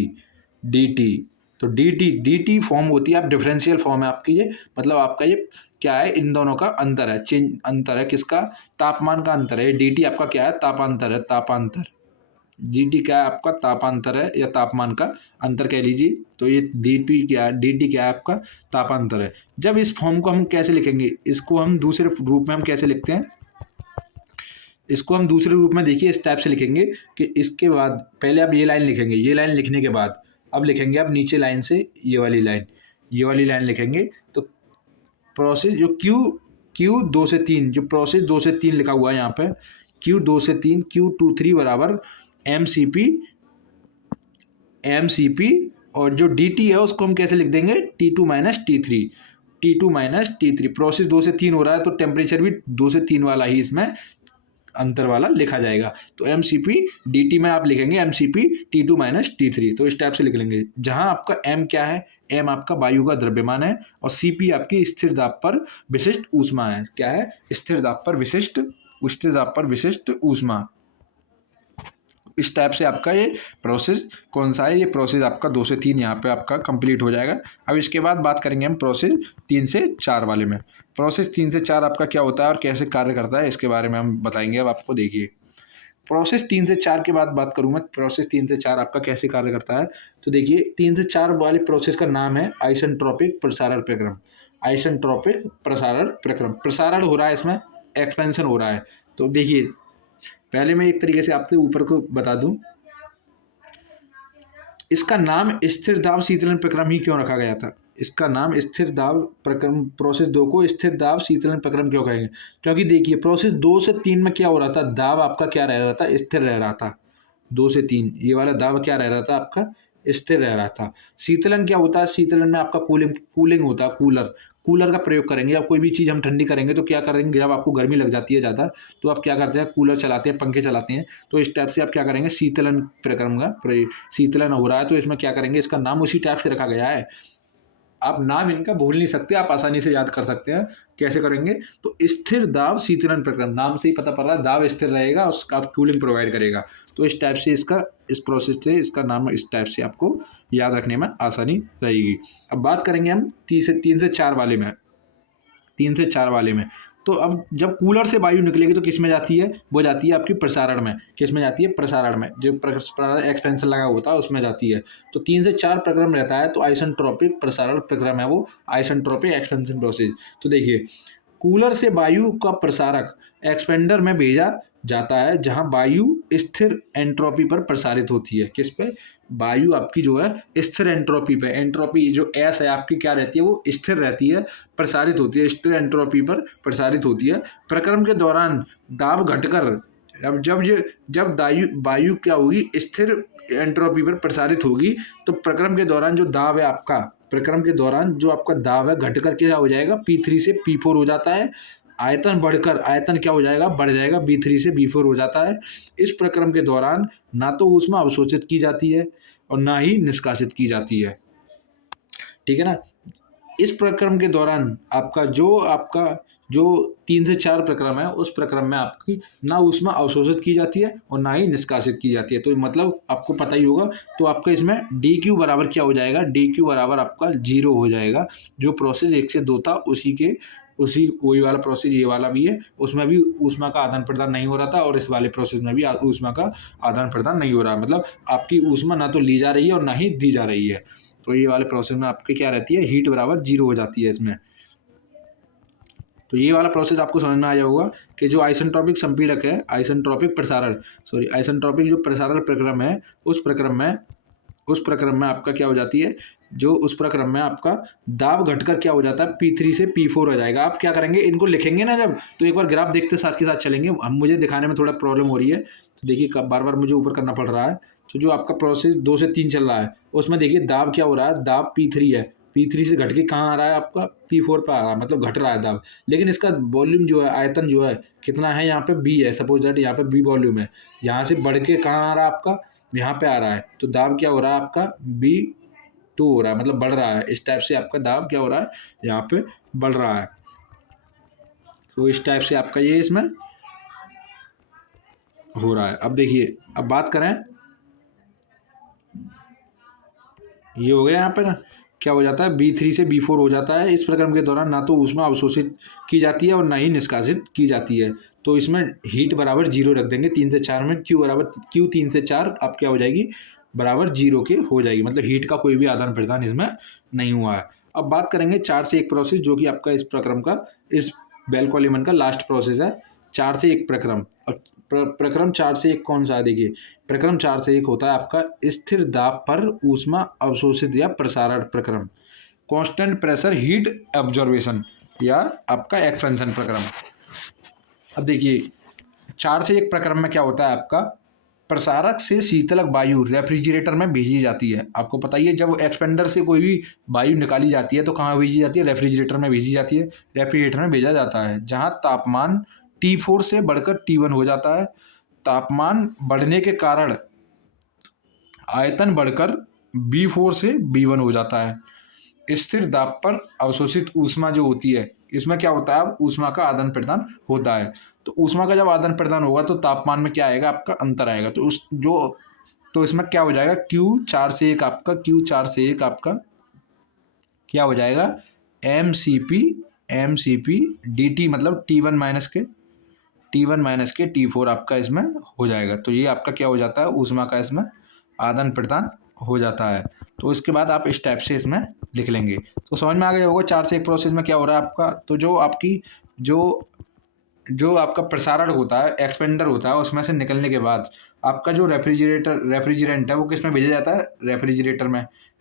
तो dt फॉर्म होती है, आप डिफरेंशियल फॉर्म है आपकी ये, मतलब आपका ये क्या है, इन दोनों का अंतर है, अंतर है किसका, तापमान का अंतर है। dt आपका क्या है, तापांतर है, तापांतर। dt क्या है आपका, तापांतर है, या तापमान का अंतर कह लीजिए। तो ये dt क्या है आपका, तापांतर है। जब इस फॉर्म को हम कैसे लिखेंगे, इसको हम दूसरे रूप में हम कैसे लिखते हैं, इसको हम दूसरे रूप में देखिए इस टाइप से लिखेंगे कि इसके बाद पहले आप ये लाइन लिखेंगे, ये लाइन लिखने के बाद अब लिखेंगे आप नीचे लाइन से ये वाली लाइन लिखेंगे। तो प्रोसेस जो क्यू 2 से 3, जो प्रोसेस 2 से 3 लिखा हुआ है यहाँ पे, Q 2 से 3, Q 2 3 बराबर mCp और जो dt है उसको हम कैसे लिख देंगे, T2 minus T3, T2 minus T3। Process 2 से 3 हो रहा है तो टेम्परेचर भी 2 से 3 वाला ही इसमें अंतर वाला लिखा जाएगा। तो mCp dt में आप लिखेंगे mCp T2 माइनस T3, तो इस टाइप से लिख लेंगे, जहां आपका m क्या है, m आपका वायु का द्रव्यमान है और Cp आपकी स्थिर दाब पर विशिष्ट ऊष्मा है। क्या है, स्थिर दाब पर विशिष्ट ऊष्मा। इस टाइप से आपका ये प्रोसेस कौन सा है, ये प्रोसेस आपका 2 से 3 यहाँ पे आपका कंप्लीट हो जाएगा। अब इसके बाद बात करेंगे हम प्रोसेस 3 से 4 वाले में। प्रोसेस 3 से 4 आपका क्या होता है और कैसे कार्य करता है, इसके बारे में हम बताएंगे अब आपको। देखिए, प्रोसेस 3 से 4 के बाद बात करूँ मैं, प्रोसेस 3 से 4 आपका कैसे कार्य करता है। तो देखिए, 3 से 4 वाली प्रोसेस का नाम है आइसेंट्रोपिक प्रसारण प्रक्रम। आइसेंट्रोपिक प्रसारण प्रक्रम, प्रसारण हो रहा है, इसमें एक्सपेंशन हो रहा है। तो देखिए, पहले मैं एक तरीके से आपसे ऊपर को बता दूं, इसका नाम स्थिर दाब शीतलन प्रक्रम ही क्यों रखा गया था। इसका नाम स्थिर दाब प्रक्रम, प्रोसेस 2 को स्थिर दाब शीतलन प्रक्रम क्यों कहेंगे, क्योंकि देखिए प्रोसेस 2 से 3 में क्या हो रहा था, दाब आपका क्या रह रहा था, स्थिर रह रहा था। 2 से 3 ये वाला दाब क्या रह रहा था आपका, स्थिर रह रहा था। शीतलन क्या होता है, शीतलन में आपका कूलिंग होता है, कूलर का प्रयोग करेंगे। अब कोई भी चीज़ हम ठंडी करेंगे तो क्या करेंगे, जब आपको गर्मी लग जाती है ज़्यादा तो आप क्या करते हैं, कूलर चलाते हैं, पंखे चलाते हैं। तो इस टाइप से आप क्या करेंगे, शीतलन प्रक्रम का शीतलन हो रहा है तो इसमें क्या करेंगे, इसका नाम उसी टाइप से रखा गया है। आप नाम इनका भूल नहीं सकते, आप आसानी से याद कर सकते हैं। कैसे करेंगे, तो स्थिर दाब शीतलन प्रक्रम, नाम से ही पता पड़ रहा है दाब स्थिर रहेगा, उसका आप कूलिंग प्रोवाइड करेगा। तो इस टाइप से इसका, इस प्रोसेस से इसका नाम इस टाइप से आपको याद रखने में आसानी रहेगी। अब बात करेंगे हम 3 से 4 वाले में। 3 से 4 वाले में तो अब जब कूलर से वायु निकलेगी तो किस में जाती है, वो जाती है आपकी प्रसारण में। किस में जाती है, प्रसारण में, जो एक्सपेंशन लगा होता है उसमें जाती है। तो 3 से 4 प्रक्रम रहता है, तो आइसेंट्रोपिक प्रसारण प्रक्रम है वो, आइसेंट्रोपिक एक्सपेंशन प्रोसेस। तो देखिए, कूलर से वायु का प्रसारक एक्सपेंडर में भेजा जाता है, जहां वायु स्थिर एंट्रोपी पर प्रसारित होती है। किस पे, वायु आपकी जो है स्थिर एंट्रोपी पे, एंट्रोपी जो एस है आपकी क्या रहती है, वो स्थिर रहती है, प्रसारित होती है, स्थिर एंट्रोपी पर प्रसारित होती है। प्रक्रम के दौरान दाब घटकर, अब जब वायु क्या होगी, स्थिर एंट्रोपी पर प्रसारित होगी, तो प्रक्रम के दौरान जो दाब है आपका, प्रक्रम के दौरान जो आपका दाब है घटकर क्या हो जाएगा, P3 से P4 हो जाता है। आयतन बढ़कर, आयतन क्या हो जाएगा, बढ़ जाएगा, B3 से B4 हो जाता है। इस प्रक्रम के दौरान ना तो ऊष्मा अवशोषित की जाती है और ना ही निष्कासित की जाती है। ठीक है ना। इस प्रक्रम के दौरान आपका जो 3 से 4 प्रक्रम है, उस प्रक्रम में आपकी ना ऊष्मा अवशोषित की जाती है और ना ही निष्कासित की जाती है। तो मतलब आपको पता ही होगा, तो आपका इसमें dq बराबर क्या हो जाएगा, dq बराबर आपका 0 हो जाएगा। जो प्रोसेस 1 से 2 था वही वाला प्रोसेस ये वाला भी है, उसमें भी ऊष्मा का आदान प्रदान नहीं हो रहा था और इस वाले प्रोसेस में भी ऊष्मा का आदान प्रदान नहीं हो रहा। मतलब आपकी ऊष्मा ना तो ली जा रही है और ना ही दी जा रही है। तो ये वाले प्रोसेस में आपकी क्या रहती है, हीट बराबर 0 हो जाती है इसमें। तो ये वाला प्रोसेस आपको समझ में आ होगा कि जो आइसेंट्रोपिक संपीड़क है, आइसेंट्रोपिक जो प्रसारण प्रक्रम है, उस प्रक्रम में आपका क्या हो जाती है, जो उस प्रक्रम में आपका दाब घटकर क्या हो जाता है, P3 से P4 हो जाएगा। आप क्या करेंगे, इनको लिखेंगे ना जब, तो एक बार ग्राफ देखते साथ के साथ चलेंगे। हम, मुझे दिखाने में थोड़ा प्रॉब्लम हो रही है, तो देखिए बार बार मुझे ऊपर करना पड़ रहा है। तो जो आपका प्रोसेस 2 से 3 चल रहा है, उसमें देखिए दाब क्या हो रहा है, दाब P3 है, P3 से घट के कहाँ आ रहा है आपका, P4 पे आ रहा है, मतलब घट रहा है दाब। लेकिन इसका वॉल्यूम जो है, आयतन जो है कितना है, यहाँ पे B है, सपोज दैट यहाँ पे B वॉल्यूम है, यहाँ से बढ़ के कहाँ आ रहा है आपका, यहाँ पे आ रहा है। तो दाब क्या हो रहा है आपका, B2 हो रहा है, मतलब बढ़ रहा है। इस टाइप से आपका दाब क्या हो रहा है, यहाँ पे बढ़ रहा है। तो इस टाइप से आपका ये इसमें हो रहा है। अब देखिए, अब बात करें, ये हो गया यहाँ पे ना, क्या हो जाता है, B3 से B4 हो जाता है। इस प्रक्रम के दौरान ना तो ऊष्मा अवशोषित की जाती है और ना ही निष्कासित की जाती है। तो इसमें हीट बराबर 0 रख देंगे। 3 से 4 में Q 3 से 4 अब क्या हो जाएगी, बराबर 0 के हो जाएगी, मतलब हीट का कोई भी आदान प्रदान इसमें नहीं हुआ है। अब बात करेंगे 4 से 1 प्रोसेस, जो कि आपका इस प्रक्रम का, इस बेल-कोलीमन का लास्ट प्रोसेस है। 4 से 1 प्रक्रम, और प्रक्रम 4 से 1 कौन सा है, देखिए प्रक्रम 4 से 1 होता है आपका स्थिर दाब पर ऊष्मा अवशोषित या प्रसारण प्रक्रम, कांस्टेंट प्रेशर हीट ऑब्जर्वेशन, या आपका एक्सपेंशन प्रक्रम। अब देखिए 4 से 1 प्रक्रम में क्या होता है आपका, प्रसारक से शीतलक वायु रेफ्रिजरेटर में भेजी जाती है। आपको पता ही है, जब एक्सपेंडर से कोई भी वायु निकाली जाती है तो कहाँ भेजी जाती है? रेफ्रिजरेटर में भेजी जाती है। रेफ्रिजरेटर में भेजा जाता है जहाँ तापमान T4 से बढ़कर T1 हो जाता है। तापमान बढ़ने के कारण आयतन बढ़कर B4 से B1 हो जाता है। स्थिर दाब पर अवशोषित ऊष्मा जो होती है, इसमें क्या होता है? ऊष्मा का आदान प्रदान होता है। तो ऊष्मा का जब आदान प्रदान होगा तो तापमान में क्या आएगा? आपका अंतर आएगा। तो इसमें क्या हो जाएगा? Q4 से 1 आपका क्या हो जाएगा? mCp dt, मतलब T1 माइनस के T4 आपका इसमें हो जाएगा। तो ये आपका क्या हो जाता है? ऊष्मा का इसमें आदान प्रदान हो जाता है। तो इसके बाद आप इस टाइप से इसमें लिख लेंगे। तो समझ में आ गया होगा 4 से 1 प्रोसेस में क्या हो रहा है आपका। तो जो आपका प्रसारण होता है, एक्सपेंडर होता है, उसमें से निकलने के बाद आपका जो रेफ्रिजरेंट है वो किस में भेजा जाता है?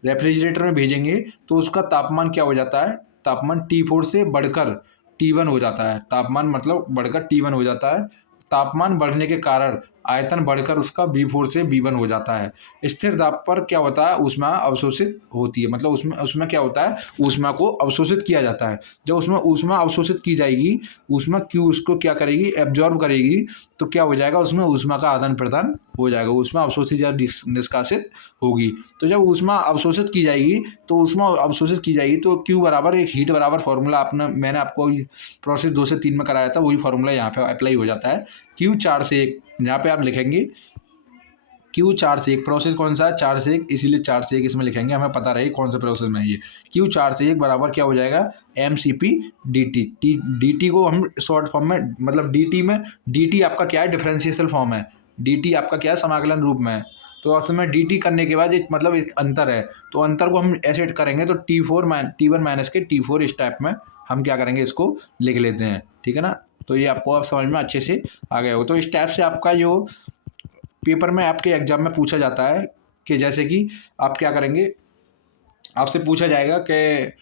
रेफ्रिजरेटर में भेजेंगे तो उसका तापमान क्या हो जाता है? तापमान T4 से बढ़कर T1 हो जाता है। तापमान मतलब बढ़कर T1 हो जाता है। तापमान बढ़ने के कारण आयतन बढ़कर उसका B4 से B1 हो जाता है। स्थिर दाब पर क्या होता है? ऊष्मा अवशोषित होती है, मतलब उसमें क्या होता है? ऊष्मा को अवशोषित किया जाता है। जब उसमें ऊष्मा अवशोषित की जाएगी, ऊष्मा Q उसको क्या करेगी? एब्जॉर्ब करेगी। तो क्या हो जाएगा? उसमें ऊष्मा का आदान प्रदान हो जाएगा। ऊष्मा अवशोषित या निष्कासित होगी। तो जब ऊष्मा अवशोषित की जाएगी तो Q बराबर एक हीट बराबर फॉर्मूला मैंने आपको प्रोसेस 2 से 3 में कराया था, वही फॉर्मूला यहाँ पे अप्लाई हो जाता है। Q4 से 1 यहाँ पे आप लिखेंगे Q4 से 1 प्रोसेस कौन सा है? 4 से 1, इसीलिए 4 से 1 इसमें लिखेंगे, हमें पता रहे कौन सा प्रोसेस में है ये। Q4 से 1 बराबर क्या हो जाएगा? mCp dt। dt को हम शॉर्ट फॉर्म में, मतलब dt आपका क्या है? डिफरेंशियल फॉर्म है। dt आपका क्या है? समाकलन रूप में है। तो असल में dt करने के बाद मतलब एक अंतर है, तो अंतर को हम ऐसे करेंगे तो T1 माइनस के T4 इस टाइप में हम क्या करेंगे? इसको लिख लेते हैं, ठीक है ना। तो ये आपको अब समझ में अच्छे से आ गया हो। तो इस टाइप से आपका जो पेपर में आपके एग्जाम में पूछा जाता है कि जैसे कि आप क्या करेंगे, आपसे पूछा जाएगा कि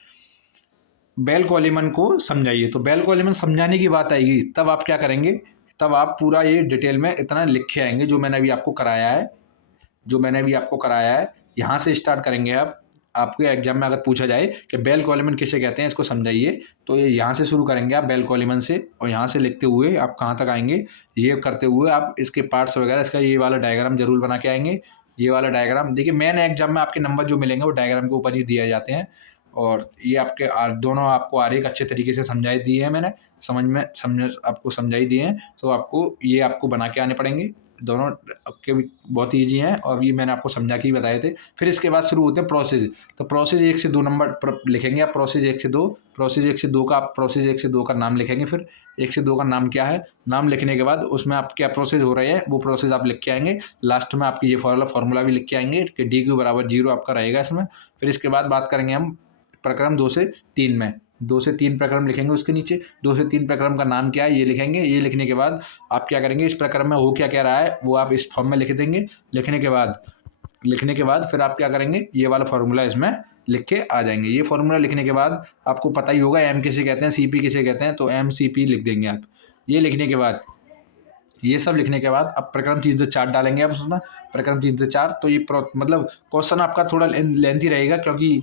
बेल कॉलिमन को समझाइए। तो बेल कॉलिमन समझाने की बात आएगी तब आप क्या करेंगे? तब आप पूरा ये डिटेल में इतना लिख के आएंगे जो मैंने अभी आपको कराया है। यहाँ से स्टार्ट करेंगे आप। आपके एग्जाम में अगर पूछा जाए कि बेल कॉलिमन किसे कहते हैं, इसको समझाइए, तो ये यहाँ से शुरू करेंगे आप बेल कॉलिमन से, और यहाँ से लिखते हुए आप कहाँ तक आएंगे? ये करते हुए आप इसके पार्ट्स वगैरह, इसका ये वाला डायग्राम जरूर बना के आएंगे। ये वाला डायग्राम देखिए, मेन एग्जाम में आपके नंबर जो मिलेंगे वो डायग्राम के ऊपर ही दिए जाते हैं। और ये आपके दोनों आपको आरेख अच्छे तरीके से समझाई दिए हैं मैंने, आपको समझाई दिए हैं। तो आपको बना के आने पड़ेंगे। दोनों के भी बहुत ईजी हैं और ये मैंने आपको समझा के ही बताए थे। फिर इसके बाद शुरू होते हैं प्रोसेस। तो प्रोसेस 1 से 2 नंबर लिखेंगे आप। प्रोसेस 1 से 2 का नाम लिखेंगे। फिर 1 से 2 का नाम क्या है? नाम लिखने के बाद उसमें आप क्या प्रोसेस हो रहे हैं वो प्रोसेस आप लिख के आएंगे। लास्ट में आपकी ये फार्मूला भी लिख के आएंगे कि DQ बराबर 0 आपका रहेगा इसमें। फिर इसके बाद बात करेंगे हम प्रक्रम 2 से 3 में। 2 से 3 प्रक्रम लिखेंगे, उसके नीचे 2 से 3 प्रक्रम का नाम क्या है ये लिखेंगे। ये लिखने के बाद आप क्या करेंगे? इस प्रक्रम में हो क्या क्या रहा है वो आप इस फॉर्म में लिख देंगे। लिखने के बाद फिर आप क्या करेंगे? ये वाला फार्मूला इसमें लिख के आ जाएंगे। ये फार्मूला लिखने के बाद आपको पता ही होगा M किसे कहते हैं, CP किसे कहते हैं, तो mCp लिख देंगे आप। ये लिखने के बाद, ये सब लिखने के बाद अब प्रक्रम 3 से 4 डालेंगे आप उसमें। प्रक्रम 3 से 4 तो ये मतलब क्वेश्चन आपका थोड़ा लेंथी रहेगा, क्योंकि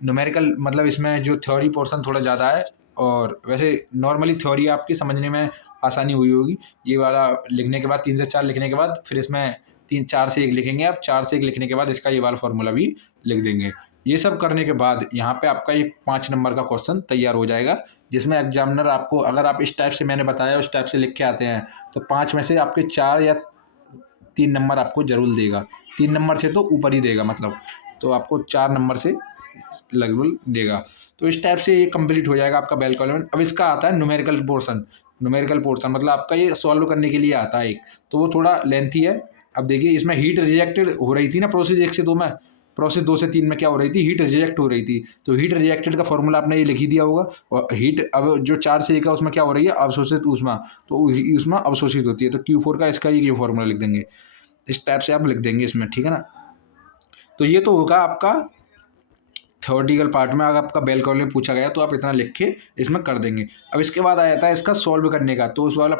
न्यूमेरिकल मतलब इसमें जो थ्योरी पोर्शन थोड़ा ज़्यादा है, और वैसे नॉर्मली थ्योरी आपकी समझने में आसानी हुई होगी। ये वाला लिखने के बाद 3 से 4 लिखने के बाद फिर इसमें 4 से 1 लिखेंगे आप। 4 से 1 लिखने के बाद इसका ये वाला फार्मूला भी लिख देंगे। ये सब करने के बाद यहाँ पे आपका ये 5 नंबर का क्वेश्चन तैयार हो जाएगा, जिसमें एग्जामिनर आपको, अगर आप इस टाइप से मैंने बताया उस टाइप से लिख के आते हैं तो 5 में से आपके 4 या 3 नंबर आपको जरूर देगा। 3 नंबर से तो ऊपर ही देगा, मतलब तो आपको 4 नंबर से लगभग देगा। तो इस टाइप से ये कंप्लीट हो जाएगा आपका बेल कॉलिमन। अब इसका आता है न्यूमेरिकल पोर्शन मतलब आपका ये सॉल्व करने के लिए आता है एक, तो वो थोड़ा लेंथी है। अब देखिए, इसमें हीट रिजेक्टेड हो रही थी ना प्रोसेस 1 से 2 में। प्रोसेस 2 से 3 में क्या हो रही थी? हीट रिजेक्ट हो रही थी। तो हीट रिजेक्टेड का फॉर्मूला आपने ये लिख ही दिया होगा। और हीट अब जो 4 से 1 है उसमें क्या हो रही है? अवशोषित ऊष्मा। तो ऊष्मा अवशोषित होती है, तो Q4 का इसका ये फॉर्मूला लिख देंगे। इस टाइप से आप लिख देंगे इसमें, ठीक है ना। तो ये तो होगा आपका थ्योरेटिकल पार्ट में अगर आपका बेल कॉल में पूछा गया तो आप इतना लिख के इसमें कर देंगे। अब इसके बाद आ जाता है इसका सॉल्व करने का, तो उस वाला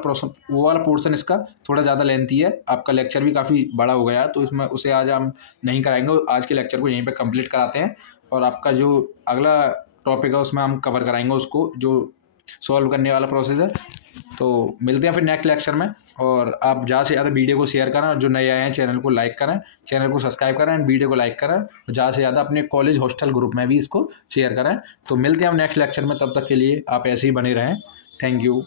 वो वाला पोर्शन इसका थोड़ा ज़्यादा लेंथी है, आपका लेक्चर भी काफ़ी बड़ा हो गया है, तो इसमें उसे आज हम नहीं कराएंगे। आज के लेक्चर को यहीं पर कंप्लीट कराते हैं और आपका जो अगला टॉपिक है उसमें हम कवर कराएंगे उसको, जो सॉल्व करने वाला प्रोसेस है। तो मिलते हैं फिर नेक्स्ट लेक्चर में। और आप ज़्यादा से ज़्यादा वीडियो को शेयर करें, और जो नए आए हैं चैनल को लाइक करें, चैनल को सब्सक्राइब करें एंड वीडियो को लाइक करें, ज़्यादा से ज़्यादा अपने कॉलेज हॉस्टल ग्रुप में भी इसको शेयर करें। तो मिलते हैं हम नेक्स्ट लेक्चर में, तब तक के लिए आप ऐसे ही बने रहें। Thank you.